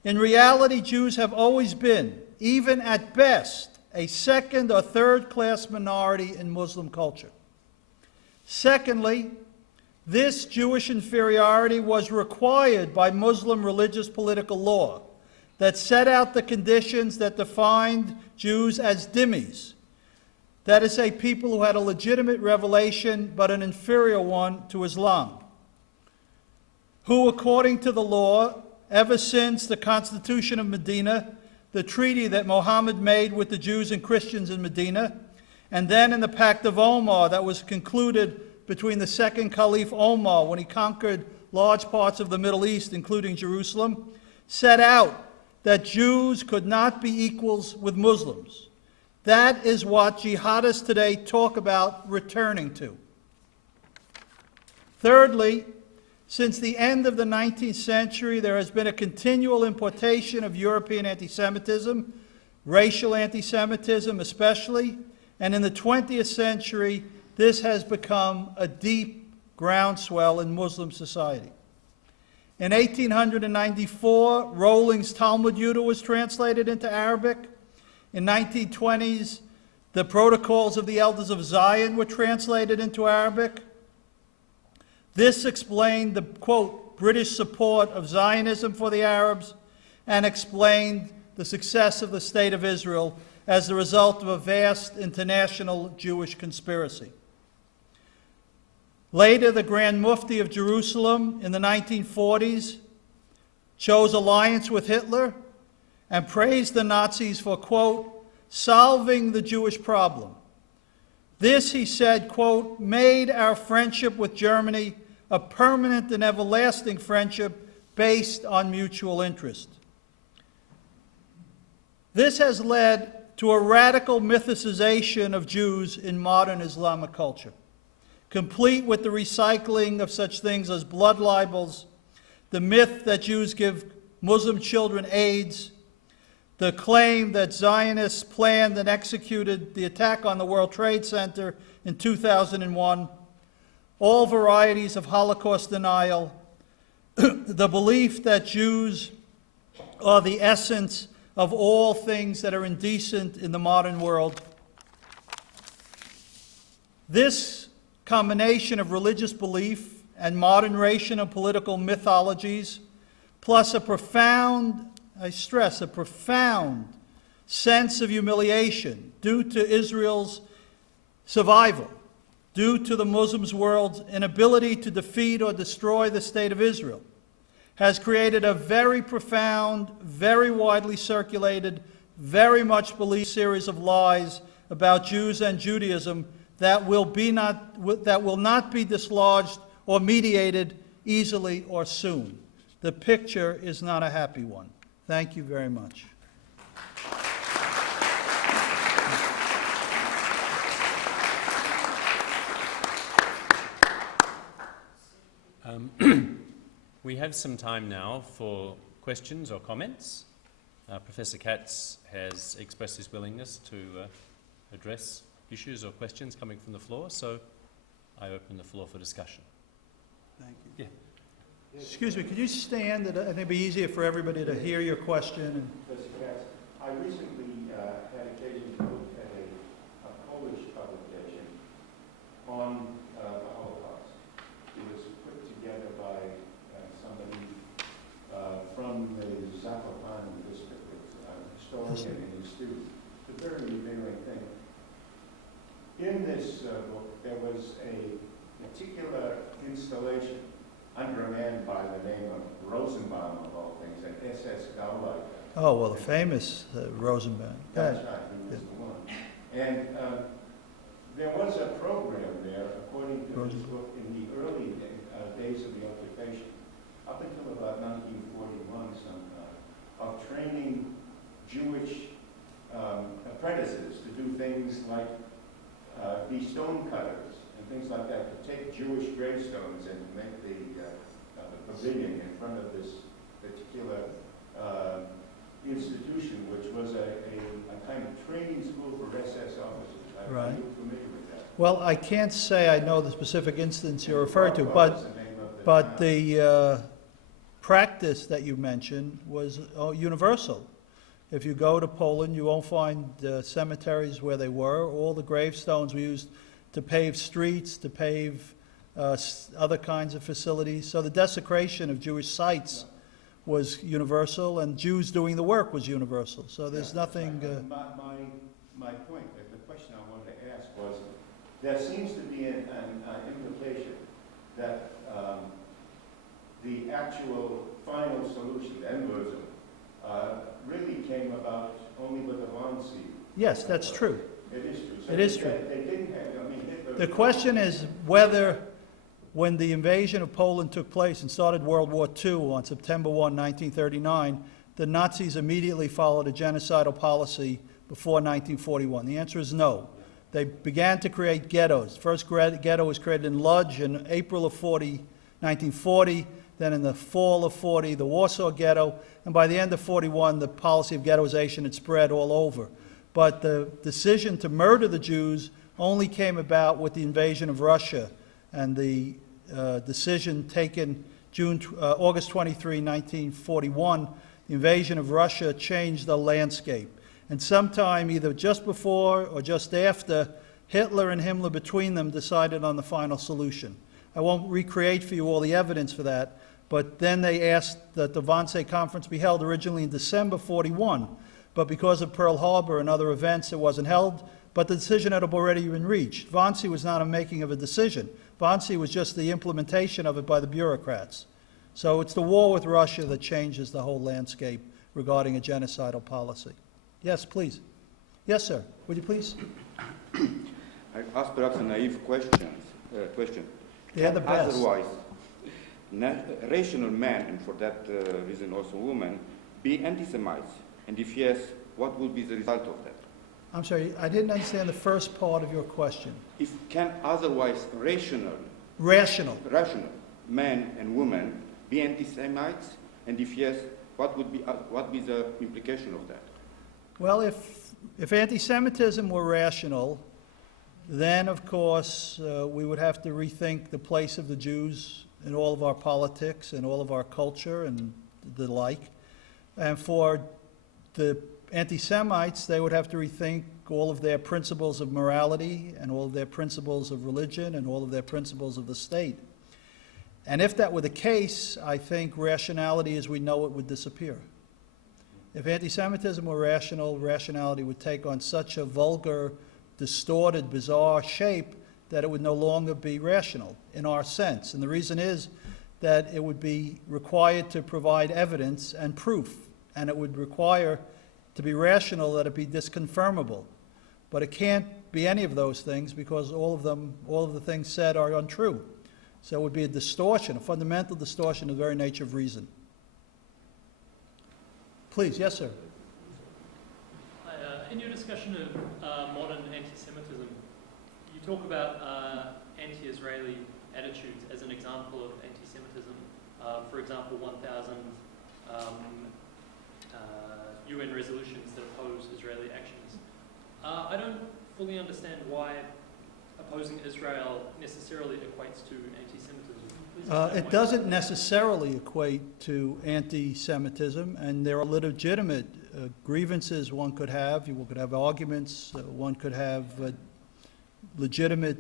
In reality, Jews have always been, even at best, a second or third class minority in Muslim culture. Secondly, this Jewish inferiority was required by Muslim religious political law that set out the conditions that defined Jews as dhimmis, that is, a people who had a legitimate revelation but an inferior one to Islam, who, according to the law, ever since the Constitution of Medina, the treaty that Muhammad made with the Jews and Christians in Medina, and then in the Pact of Omar that was concluded between the second Caliph Omar when he conquered large parts of the Middle East, including Jerusalem, set out that Jews could not be equals with Muslims. That is what jihadists today talk about returning to. Thirdly, since the end of the 19th century, there has been a continual importation of European anti-Semitism, racial anti-Semitism especially, and in the 20th century, this has become a deep groundswell in Muslim society. In 1894, Rolling's Talmud Yudah was translated into Arabic. In 1920s, the Protocols of the Elders of Zion were translated into Arabic. This explained the, quote, British support of Zionism for the Arabs, and explained the success of the State of Israel as the result of a vast international Jewish conspiracy. Later, the Grand Mufti of Jerusalem in the 1940s chose alliance with Hitler and praised the Nazis for, quote, solving the Jewish problem. This, he said, quote, made our friendship with Germany a permanent and everlasting friendship based on mutual interest. This has led to a radical mythicization of Jews in modern Islamic culture, complete with the recycling of such things as blood libels, the myth that Jews give Muslim children AIDS, the claim that Zionists planned and executed the attack on the World Trade Center in 2001, all varieties of Holocaust denial, the belief that Jews are the essence of all things that are indecent in the modern world. This combination of religious belief and modern racial and political mythologies, plus a profound, I stress, a profound sense of humiliation due to Israel's survival, due to the Muslim world's inability to defeat or destroy the State of Israel, has created a very profound, very widely circulated, very much believed series of lies about Jews and Judaism that will not be dislodged or mediated easily or soon. The picture is not a happy one. Thank you very much. We have some time now for questions or comments. Professor Katz has expressed his willingness to address issues or questions coming from the floor, so I open the floor for discussion. Thank you. Yeah. Excuse me, could you stand? I think it'd be easier for everybody to hear your question. Professor Katz, I recently had occasion to look at a Polish publication on the Holocaust. It was put together by somebody from the Zakopane district, a historian and a student. It's a very revealing thing. In this book, there was a particular installation under a man by the name of Rosenbaum, of all things, an SS Gauleiter. Oh, well, the famous Rosenbaum. That's right, he was the one. And there was a program there, according to this book, in the early days of the occupation, up until about 1941 sometime, of training Jewish apprentices to do things like be stone cutters and things like that, to take Jewish gravestones and to make the pavilion in front of this particular institution, which was a kind of training school for SS officers. Right. Are you familiar with that? Well, I can't say I know the specific instance you're referring to, but the practice that you mentioned was universal. If you go to Poland, you won't find cemeteries where they were. All the gravestones were used to pave streets, to pave other kinds of facilities. So the desecration of Jewish sites was universal, and Jews doing the work was universal. So there's nothing... My point, the question I wanted to ask was, there seems to be an implication that the actual final solution, the end version, really came about only with the Valmae. Yes, that's true. It is true. So it is true. They didn't have, I mean, Hitler... The question is whether, when the invasion of Poland took place and started World War II on September 1, 1939, the Nazis immediately followed a genocidal policy before 1941. The answer is no. They began to create ghettos. First ghetto was created in Lodz in April of 1940. Then in the fall of 40, the Warsaw Ghetto, and by the end of 41, the policy of ghettoization had spread all over. But the decision to murder the Jews only came about with the invasion of Russia and the decision taken August 23, 1941, the invasion of Russia changed the landscape. And sometime either just before or just after, Hitler and Himmler between them decided on the final solution. I won't recreate for you all the evidence for that, but then they asked that the Wannsee Conference be held originally in December 41, but because of Pearl Harbor and other events, it wasn't held, but the decision had already been reached. Wannsee was not a making of a decision. Wannsee was just the implementation of it by the bureaucrats. So it's the war with Russia that changes the whole landscape regarding a genocidal policy. Yes, please. Yes, sir. Would you please? I ask perhaps a naive question. They're the best. Otherwise, rational men, and for that reason also women, be anti-Semites? And if yes, what will be the result of that? I'm sorry, I didn't understand the first part of your question. If can otherwise rational men and women be anti-Semites? And if yes, what would be the implication of that? Well, if anti-Semitism were rational, then of course we would have to rethink the place of the Jews in all of our politics and all of our culture and the like. And for the anti-Semites, they would have to rethink all of their principles of morality and all of their principles of religion and all of their principles of the state. And if that were the case, I think rationality as we know it would disappear. If anti-Semitism were rational, rationality would take on such a vulgar, distorted, bizarre shape that it would no longer be rational in our sense. And the reason is that it would be required to provide evidence and proof, and it would require to be rational that it be disconfirmable. But it can't be any of those things because all of the things said are untrue. So it would be a distortion, a fundamental distortion of the very nature of reason. Please, yes, sir. In your discussion of modern anti-Semitism, you talk about anti-Israeli attitudes as an example of anti-Semitism. For example, 1,000 UN resolutions that oppose Israeli actions. I don't fully understand why opposing Israel necessarily equates to anti-Semitism. It doesn't necessarily equate to anti-Semitism, and there are legitimate grievances one could have. You could have arguments. One could have legitimate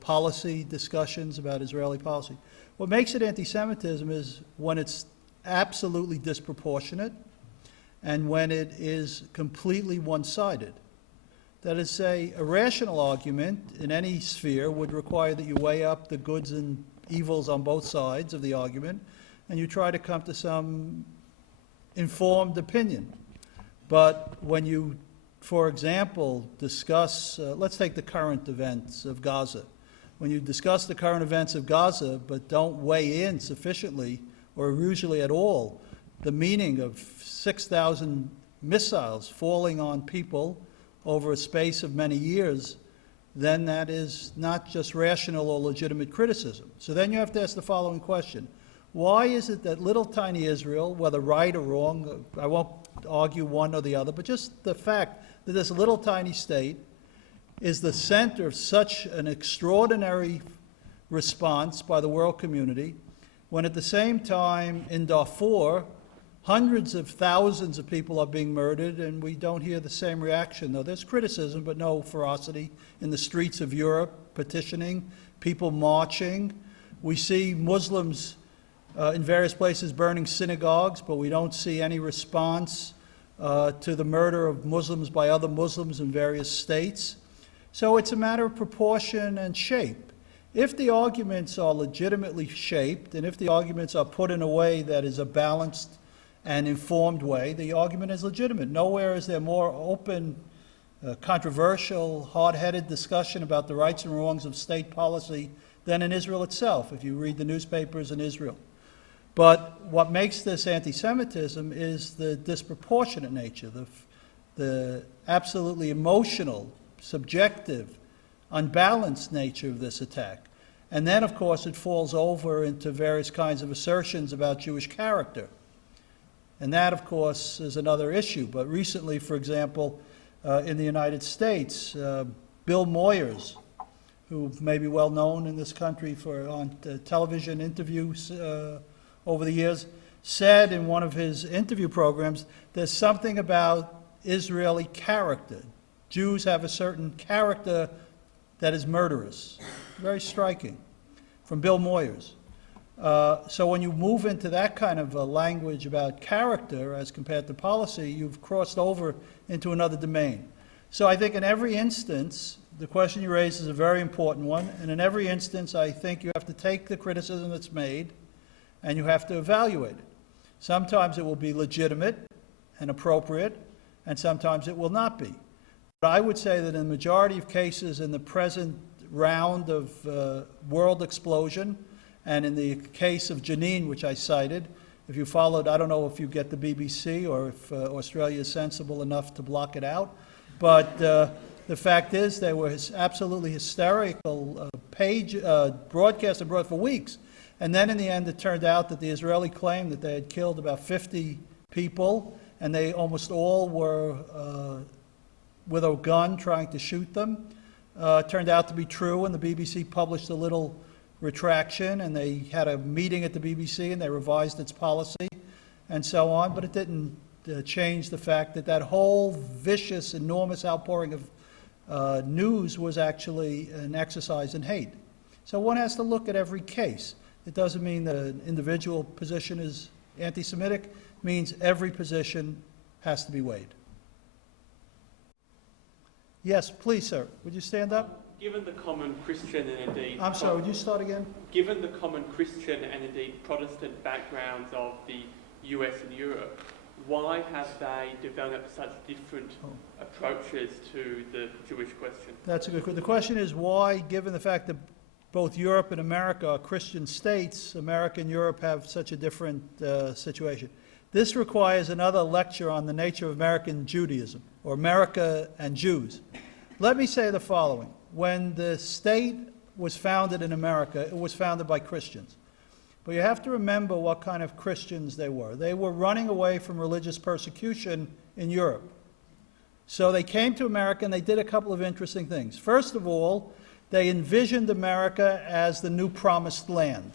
policy discussions about Israeli policy. What makes it anti-Semitism is when it's absolutely disproportionate and when it is completely one-sided. That is, say, a rational argument in any sphere would require that you weigh up the goods and evils on both sides of the argument, and you try to come to some informed opinion. But when you, for example, discuss, let's take the current events of Gaza. When you discuss the current events of Gaza, but don't weigh in sufficiently, or usually at all, the meaning of 6,000 missiles falling on people over a space of many years, then that is not just rational or legitimate criticism. So then you have to ask the following question. Why is it that little tiny Israel, whether right or wrong, I won't argue one or the other, but just the fact that this little tiny state is the center of such an extraordinary response by the world community, when at the same time in Darfur, hundreds of thousands of people are being murdered, and we don't hear the same reaction, though there's criticism, but no ferocity in the streets of Europe, petitioning, people marching. We see Muslims in various places burning synagogues, but we don't see any response to the murder of Muslims by other Muslims in various states. So it's a matter of proportion and shape. If the arguments are legitimately shaped, and if the arguments are put in a way that is a balanced and informed way, the argument is legitimate. Nowhere is there more open, controversial, hard-headed discussion about the rights and wrongs of state policy than in Israel itself, if you read the newspapers in Israel. But what makes this anti-Semitism is the disproportionate nature, the absolutely emotional, subjective, unbalanced nature of this attack. And then, of course, it falls over into various kinds of assertions about Jewish character. And that, of course, is another issue. But recently, for example, in the United States, Bill Moyers, who may be well known in this country for on television interviews over the years, said in one of his interview programs, there's something about Israeli character. Jews have a certain character that is murderous. Very striking. From Bill Moyers. So when you move into that kind of language about character as compared to policy, you've crossed over into another domain. So I think in every instance, the question you raise is a very important one, and in every instance I think you have to take the criticism that's made and you have to evaluate it. Sometimes it will be legitimate and appropriate, and sometimes it will not be. But I would say that in the majority of cases in the present round of world explosion, and in the case of Jenin, which I cited, if you followed, I don't know if you get the BBC or if Australia is sensible enough to block it out, but the fact is they were absolutely hysterical broadcast abroad for weeks. And then in the end it turned out that the Israeli claimed that they had killed about 50 people, and they almost all were with a gun trying to shoot them. Turned out to be true, and the BBC published a little retraction, and they had a meeting at the BBC, and they revised its policy, and so on. But it didn't change the fact that that whole vicious, enormous outpouring of news was actually an exercise in hate. So one has to look at every case. It doesn't mean that an individual position is anti-Semitic. It means every position has to be weighed. Yes, please, sir. Would you stand up? Given the common Christian and indeed... I'm sorry, would you start again? Given the common Christian and indeed Protestant backgrounds of the US and Europe, why have they developed such different approaches to the Jewish question? That's a good question. The question is why, given the fact that both Europe and America are Christian states, America and Europe have such a different situation. This requires another lecture on the nature of American Judaism, or America and Jews. Let me say the following. When the state was founded in America, it was founded by Christians. But you have to remember what kind of Christians they were. They were running away from religious persecution in Europe. So they came to America and they did a couple of interesting things. First of all, they envisioned America as the new promised land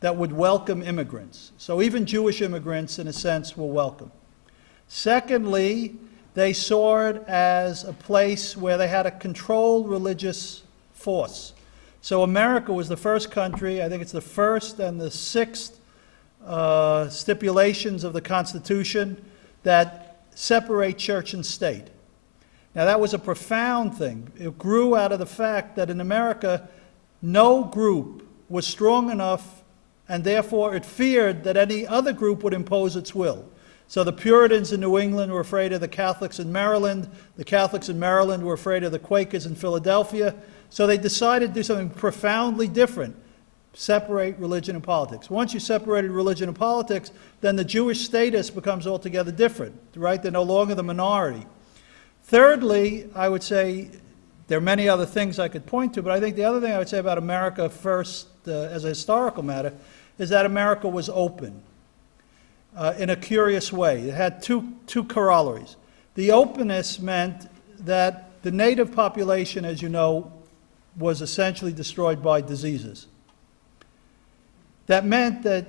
that would welcome immigrants. So even Jewish immigrants, in a sense, were welcome. Secondly, they saw it as a place where they had a controlled religious force. So America was the first country, I think it's the first and the sixth stipulations of the Constitution that separate church and state. Now that was a profound thing. It grew out of the fact that in America, no group was strong enough, and therefore it feared that any other group would impose its will. So the Puritans in New England were afraid of the Catholics in Maryland. The Catholics in Maryland were afraid of the Quakers in Philadelphia. So they decided to do something profoundly different, separate religion and politics. Once you separated religion and politics, then the Jewish status becomes altogether different, right? They're no longer the minority. Thirdly, I would say, there are many other things I could point to, but I think the other thing I would say about America first, as a historical matter, is that America was open in a curious way. It had two corollaries. The openness meant that the native population, as you know, was essentially destroyed by diseases. That meant that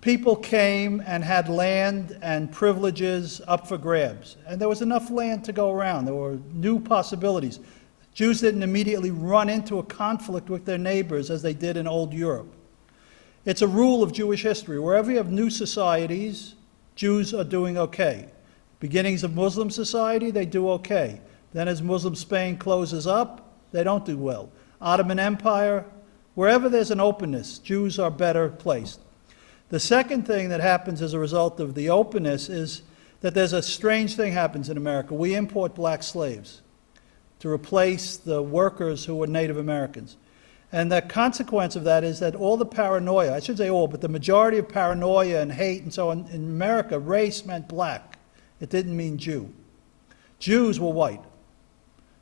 people came and had land and privileges up for grabs. And there was enough land to go around. There were new possibilities. Jews didn't immediately run into a conflict with their neighbors as they did in old Europe. It's a rule of Jewish history. Wherever you have new societies, Jews are doing okay. Beginnings of Muslim society, they do okay. Then as Muslim Spain closes up, they don't do well. Ottoman Empire, wherever there's an openness, Jews are better placed. The second thing that happens as a result of the openness is that there's a strange thing happens in America. We import black slaves to replace the workers who were Native Americans. And the consequence of that is that all the paranoia, I shouldn't say all, but the majority of paranoia and hate and so on in America, race meant black. It didn't mean Jew. Jews were white.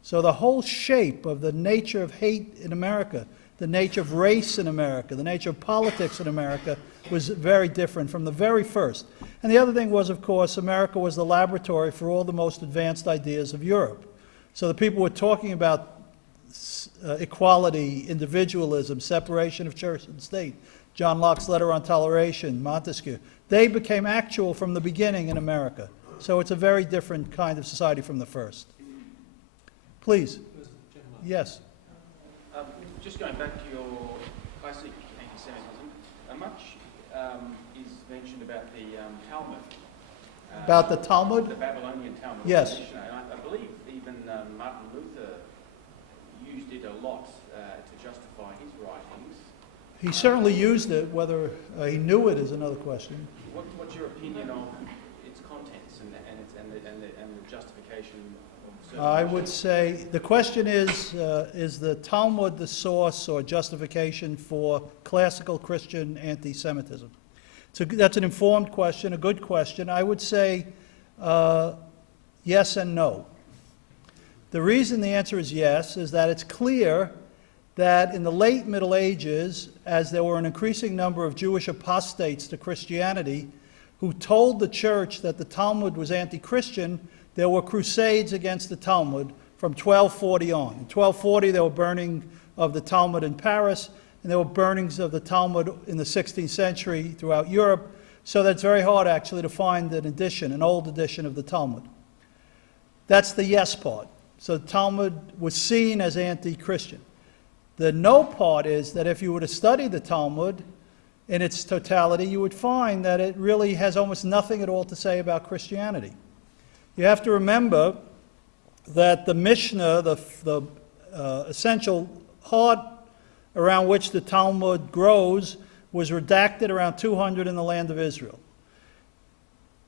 So the whole shape of the nature of hate in America, the nature of race in America, the nature of politics in America was very different from the very first. And the other thing was, of course, America was the laboratory for all the most advanced ideas of Europe. So the people were talking about equality, individualism, separation of church and state. John Locke's Letter on Toleration, Montesquieu. They became actual from the beginning in America. So it's a very different kind of society from the first. Please. Yes. Just going back to your classic anti-Semitism, much is mentioned about the Talmud. About the Talmud? The Babylonian Talmud. Yes. And I believe even Martin Luther used it a lot to justify his writings. He certainly used it. Whether he knew it is another question. What's your opinion of its contents and the justification of certain I would say the question is the Talmud the source or justification for classical Christian anti-Semitism? So that's an informed question, a good question. I would say yes and no. The reason the answer is yes is that it's clear that in the late Middle Ages, as there were an increasing number of Jewish apostates to Christianity who told the church that the Talmud was anti-Christian, there were crusades against the Talmud from 1240 on. In 1240, there were burning of the Talmud in Paris, and there were burnings of the Talmud in the 16th century throughout Europe. So that's very hard, actually, to find an edition, an old edition of the Talmud. That's the yes part. So the Talmud was seen as anti-Christian. The no part is that if you were to study the Talmud in its totality, you would find that it really has almost nothing at all to say about Christianity. You have to remember that the Mishnah, the essential heart around which the Talmud grows, was redacted around 200 in the land of Israel.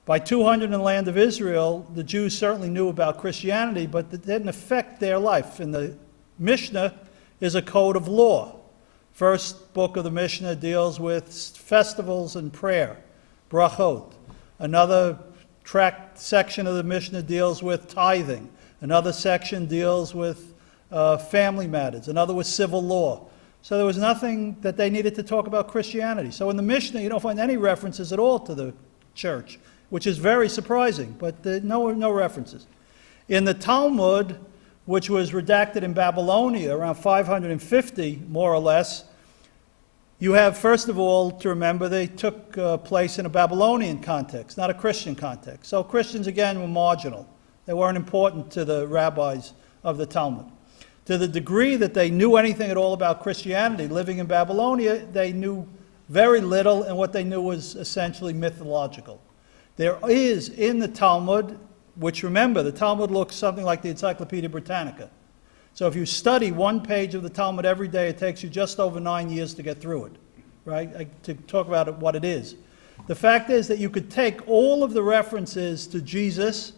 By 200 in the land of Israel, the Jews certainly knew about Christianity, but it didn't affect their life. And the Mishnah is a code of law. First book of the Mishnah deals with festivals and prayer, brachot. Another section of the Mishnah deals with tithing. Another section deals with family matters. Another was civil law. So there was nothing that they needed to talk about Christianity. So in the Mishnah, you don't find any references at all to the church, which is very surprising, but no references. In the Talmud, which was redacted in Babylonia around 550, more or less, you have, first of all, to remember they took place in a Babylonian context, not a Christian context. So Christians, again, were marginal. They weren't important to the rabbis of the Talmud. To the degree that they knew anything at all about Christianity, living in Babylonia, they knew very little, and what they knew was essentially mythological. There is in the Talmud, which, remember, the Talmud looks something like the Encyclopedia Britannica. So if you study one page of the Talmud every day, it takes you just over 9 years to get through it, right? To talk about what it is. The fact is that you could take all of the references to Jesus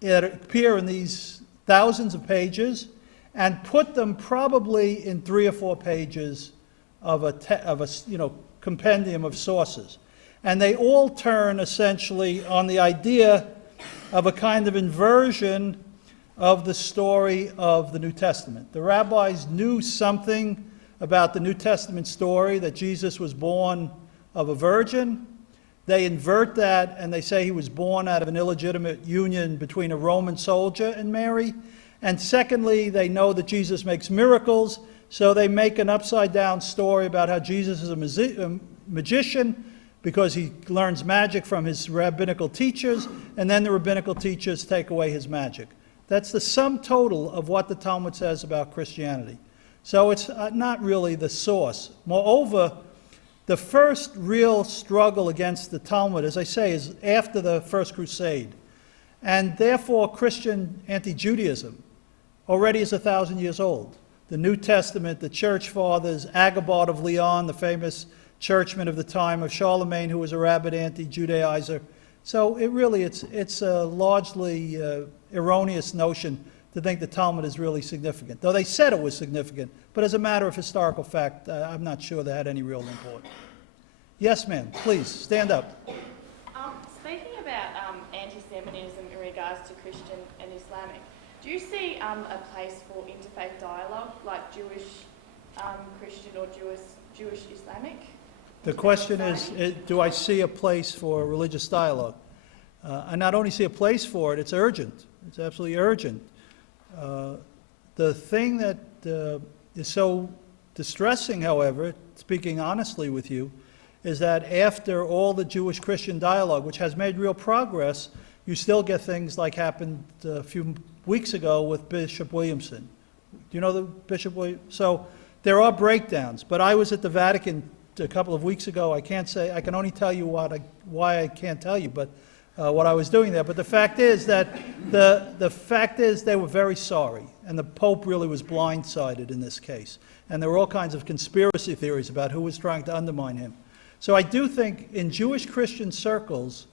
that appear in these thousands of pages and put them probably in 3 or 4 pages of a compendium of sources. And they all turn essentially on the idea of a kind of inversion of the story of the New Testament. The rabbis knew something about the New Testament story, that Jesus was born of a virgin. They invert that and they say he was born out of an illegitimate union between a Roman soldier and Mary. And secondly, they know that Jesus makes miracles, so they make an upside-down story about how Jesus is a magician because he learns magic from his rabbinical teachers, and then the rabbinical teachers take away his magic. That's the sum total of what the Talmud says about Christianity. So it's not really the source. Moreover, the first real struggle against the Talmud, as I say, is after the First Crusade. And therefore, Christian anti-Judaism already is 1,000 years old. The New Testament, the church fathers, Agabod of Lyon, the famous churchman of the time of Charlemagne, who was a rabid anti-Judaizer. So it's a largely erroneous notion to think the Talmud is really significant, though they said it was significant. But as a matter of historical fact, I'm not sure they had any real import. Yes, ma'am, please, stand up. Speaking about anti-Semitism in regards to Christian and Islamic, do you see a place for interfaith dialogue, like Jewish Christian or Jewish Islamic? The question is, do I see a place for religious dialogue? I not only see a place for it, it's urgent. It's absolutely urgent. The thing that is so distressing, however, speaking honestly with you, is that after all the Jewish-Christian dialogue, which has made real progress, you still get things like happened a few weeks ago with Bishop Williamson. Do you know the Bishop Williamson? So there are breakdowns, but I was at the Vatican a couple of weeks ago. I can only tell you why I can't tell you, but what I was doing there. But the fact is that the fact is they were very sorry, and the Pope really was blindsided in this case. And there were all kinds of conspiracy theories about who was trying to undermine him. So I do think in Jewish Christian circles,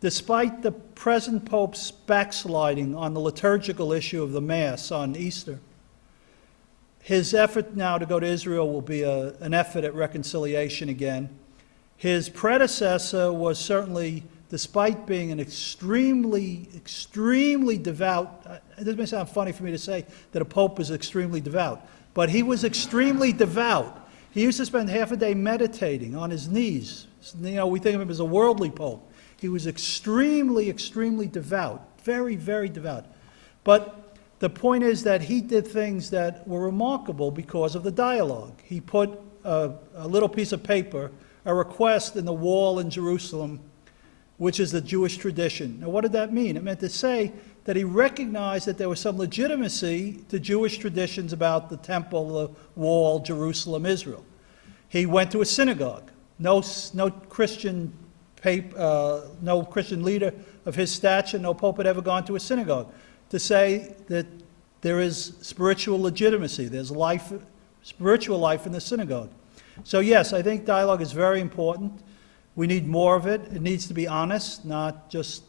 despite the present Pope's backsliding on the liturgical issue of the Mass on Easter, his effort now to go to Israel will be an effort at reconciliation again. His predecessor was certainly, despite being an extremely devout, this may sound funny for me to say that a pope is extremely devout, but he was extremely devout. He used to spend half a day meditating on his knees. You know, we think of him as a worldly pope. He was extremely devout, very devout. But the point is that he did things that were remarkable because of the dialogue. He put a little piece of paper, a request in the wall in Jerusalem, which is the Jewish tradition. Now, what did that mean? It meant to say that he recognized that there was some legitimacy to Jewish traditions about the temple, the wall, Jerusalem, Israel. He went to a synagogue. No Christian leader of his stature, no pope had ever gone to a synagogue to say that there is spiritual legitimacy, there's life, spiritual life in the synagogue. So yes, I think dialogue is very important. We need more of it. It needs to be honest, not just,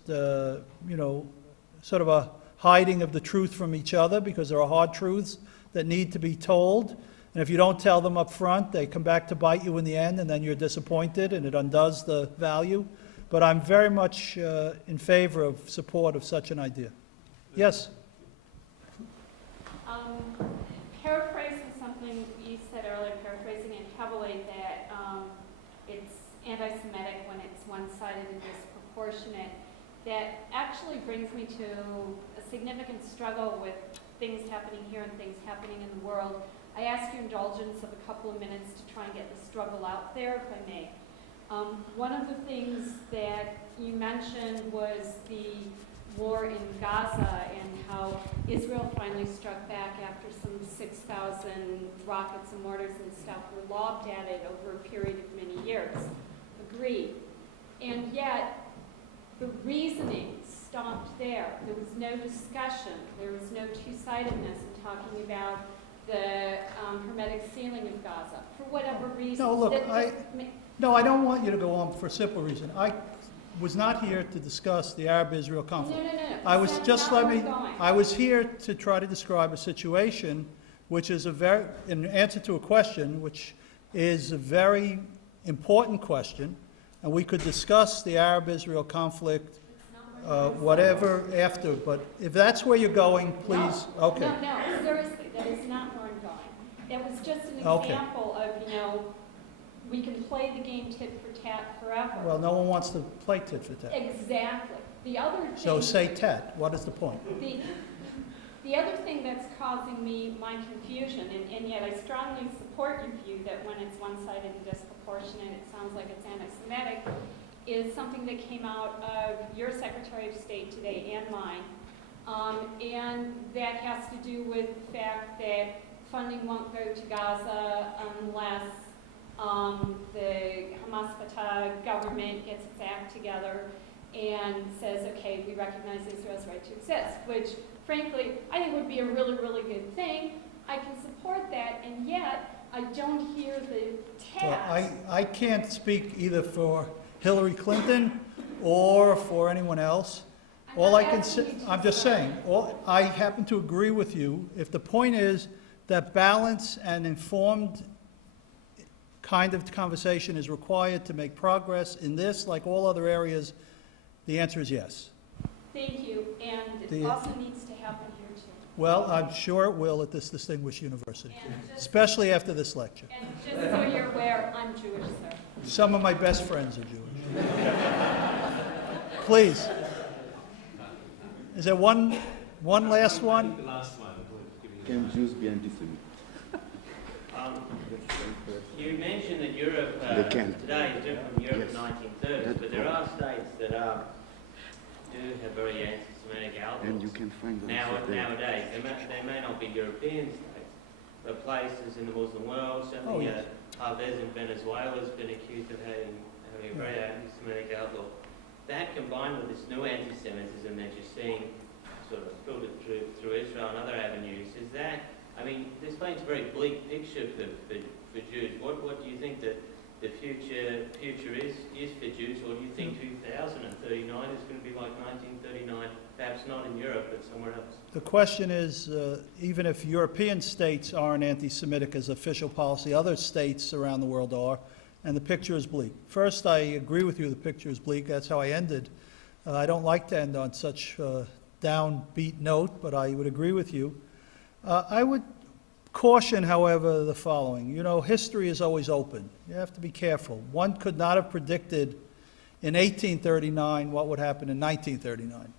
sort of a hiding of the truth from each other, because there are hard truths that need to be told. And if you don't tell them up front, they come back to bite you in the end, and then you're disappointed, and it undoes the value. But I'm very much in favor of support of such an idea. Yes? Paraphrasing something you said earlier, paraphrasing it heavily, that it's anti-Semitic when it's one-sided and disproportionate. That actually brings me to a significant struggle with things happening here and things happening in the world. I ask your indulgence of a couple of minutes to try and get the struggle out there, if I may. One of the things that you mentioned was the war in Gaza and how Israel finally struck back after some 6,000 rockets and mortars and stuff were lobbed at it over a period of many years. Agreed. And yet, the reasoning stopped there. There was no discussion. There was no two-sidedness in talking about the hermetic sealing of Gaza. For whatever reason. No, look, I don't want you to go on for a simple reason. I was not here to discuss the Arab-Israel conflict. No. I was here to try to describe a situation which is in answer to a question which is a very important question, and we could discuss the Arab-Israel conflict, whatever after, but if that's where you're going, please, no, okay. No, seriously, that is not where I'm going. That was just an example of, we can play the game tit for tat forever. Well, no one wants to play tit for tat. Exactly. The other thing... So say tat. What is the point? The other thing that's causing me my confusion, and yet I strongly support your view that when it's one-sided and disproportionate, it sounds like it's anti-Semitic, is something that came out of your Secretary of State today and mine. And that has to do with the fact that funding won't go to Gaza unless the Hamas Fatah government gets its act together and says, okay, we recognize Israel's right to exist, which, frankly, I think would be a really, really good thing. I can support that, and yet I don't hear the text. Well, I can't speak either for Hillary Clinton or for anyone else. All I can say, I'm just saying, I happen to agree with you. If the point is that balance and informed kind of conversation is required to make progress in this, like all other areas, the answer is yes. Thank you, and it also needs to happen here too. Well, I'm sure it will at this distinguished university, especially after this lecture. And just so you're aware, I'm Jewish, sir. Some of my best friends are Jewish. Please. Is there one last one? The last one. Can Jews be anti-Semitic? You mentioned that Europe today is different from Europe in the 1930s, but there are states that do have very anti-Semitic outlooks. And you can find nowadays. They may not be European states, but places in the Muslim world, certainly Chavez in Venezuela has been accused of having a very anti-Semitic outlook. That combined with this new anti-Semitism that you're seeing sort of filtered through Israel and other avenues, is that, I mean, this paints a very bleak picture for Jews. What do you think that the future is for Jews, or do you think 2039 is going to be like 1939, perhaps not in Europe, but somewhere else? The question is, even if European states aren't anti-Semitic as official policy, other states around the world are, and the picture is bleak. First, I agree with you, the picture is bleak. That's how I ended. I don't like to end on such a downbeat note, but I would agree with you. I would caution, however, the following. You know, history is always open. You have to be careful. One could not have predicted in 1839 what would happen in 1939.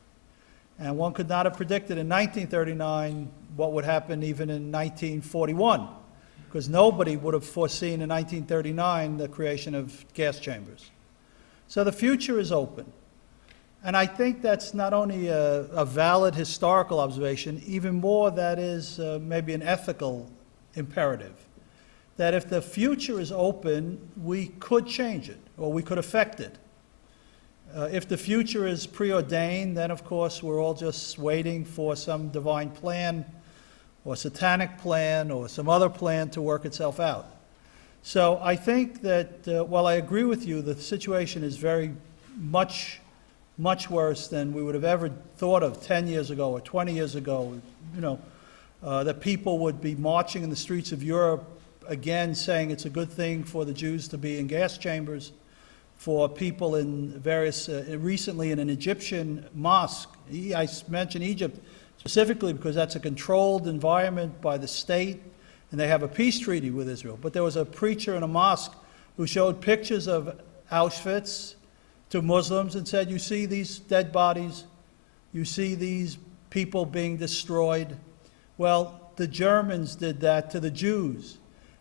And one could not have predicted in 1939 what would happen even in 1941, because nobody would have foreseen in 1939 the creation of gas chambers. So the future is open. And I think that's not only a valid historical observation, even more that is maybe an ethical imperative. That if the future is open, we could change it, or we could affect it. If the future is preordained, then of course we're all just waiting for some divine plan, or satanic plan, or some other plan to work itself out. So I think that while I agree with you, the situation is very much worse than we would have ever thought of 10 years ago or 20 years ago. You know, that people would be marching in the streets of Europe again saying it's a good thing for the Jews to be in gas chambers, for people in various, recently in an Egyptian mosque. I mention Egypt specifically because that's a controlled environment by the state, and they have a peace treaty with Israel. But there was a preacher in a mosque who showed pictures of Auschwitz to Muslims and said, you see these dead bodies, you see these people being destroyed. Well, the Germans did that to the Jews,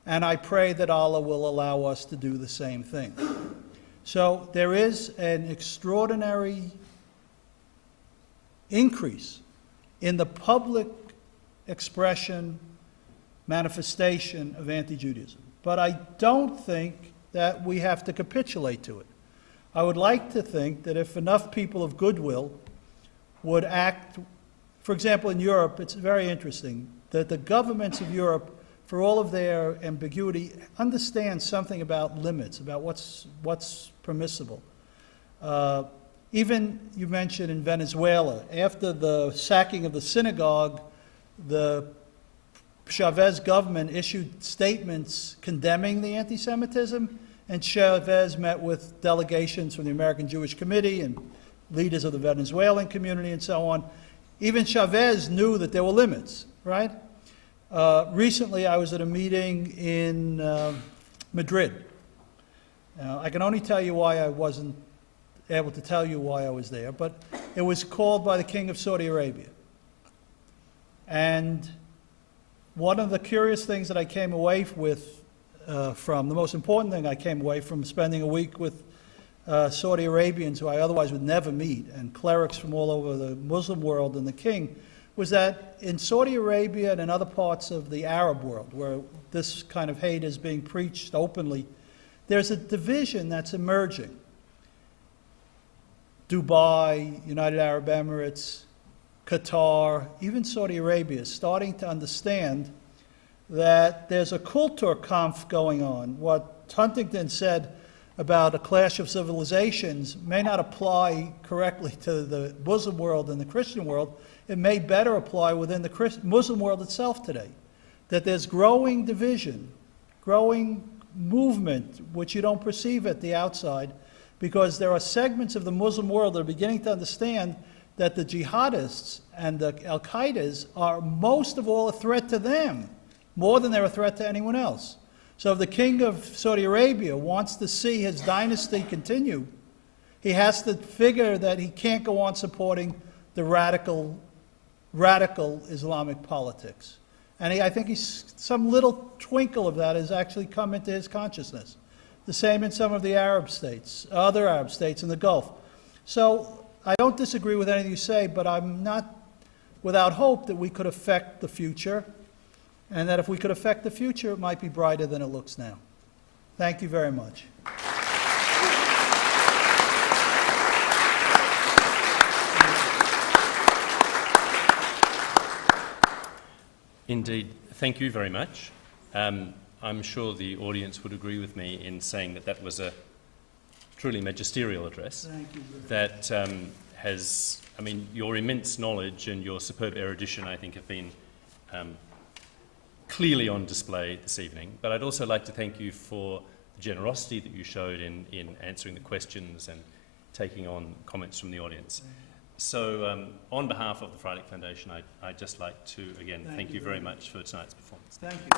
and I pray that Allah will allow us to do the same thing. So there is an extraordinary increase in the public expression, manifestation of anti-Judaism. But I don't think that we have to capitulate to it. I would like to think that if enough people of goodwill would act, for example, in Europe, it's very interesting that the governments of Europe, for all of their ambiguity, understand something about limits, about what's permissible. Even, you mentioned in Venezuela, after the sacking of the synagogue, the Chavez government issued statements condemning the anti-Semitism, and Chavez met with delegations from the American Jewish Committee and leaders of the Venezuelan community and so on. Even Chavez knew that there were limits, right? Recently, I was at a meeting in Madrid. I can only tell you why I wasn't able to tell you why I was there, but it was called by the King of Saudi Arabia. And one of the curious things that I came away with the most important thing I came away from spending a week with Saudi Arabians who I otherwise would never meet, and clerics from all over the Muslim world and the king, was that in Saudi Arabia and in other parts of the Arab world where this kind of hate is being preached openly, there's a division that's emerging. Dubai, United Arab Emirates, Qatar, even Saudi Arabia is starting to understand that there's a Kulturkampf going on. What Huntington said about a clash of civilizations may not apply correctly to the Muslim world and the Christian world. It may better apply within the Muslim world itself today. That there's growing division, growing movement, which you don't perceive at the outside, because there are segments of the Muslim world that are beginning to understand that the jihadists and the Al-Qaedas are most of all a threat to them, more than they're a threat to anyone else. So if the king of Saudi Arabia wants to see his dynasty continue, he has to figure that he can't go on supporting the radical Islamic politics. And I think some little twinkle of that has actually come into his consciousness. The same in some of the Arab states, other Arab states in the Gulf. So I don't disagree with anything you say, but I'm not without hope that we could affect the future, and that if we could affect the future, it might be brighter than it looks now. Thank you very much. Indeed, thank you very much. I'm sure the audience would agree with me in saying that that was a truly magisterial address. Thank you. That has, I mean, your immense knowledge and your superb erudition, I think, have been clearly on display this evening. But I'd also like to thank you for the generosity that you showed in answering the questions and taking on comments from the audience. So on behalf of the Freilich Foundation, I'd just like to, again, thank you very much for tonight's performance. Thank you.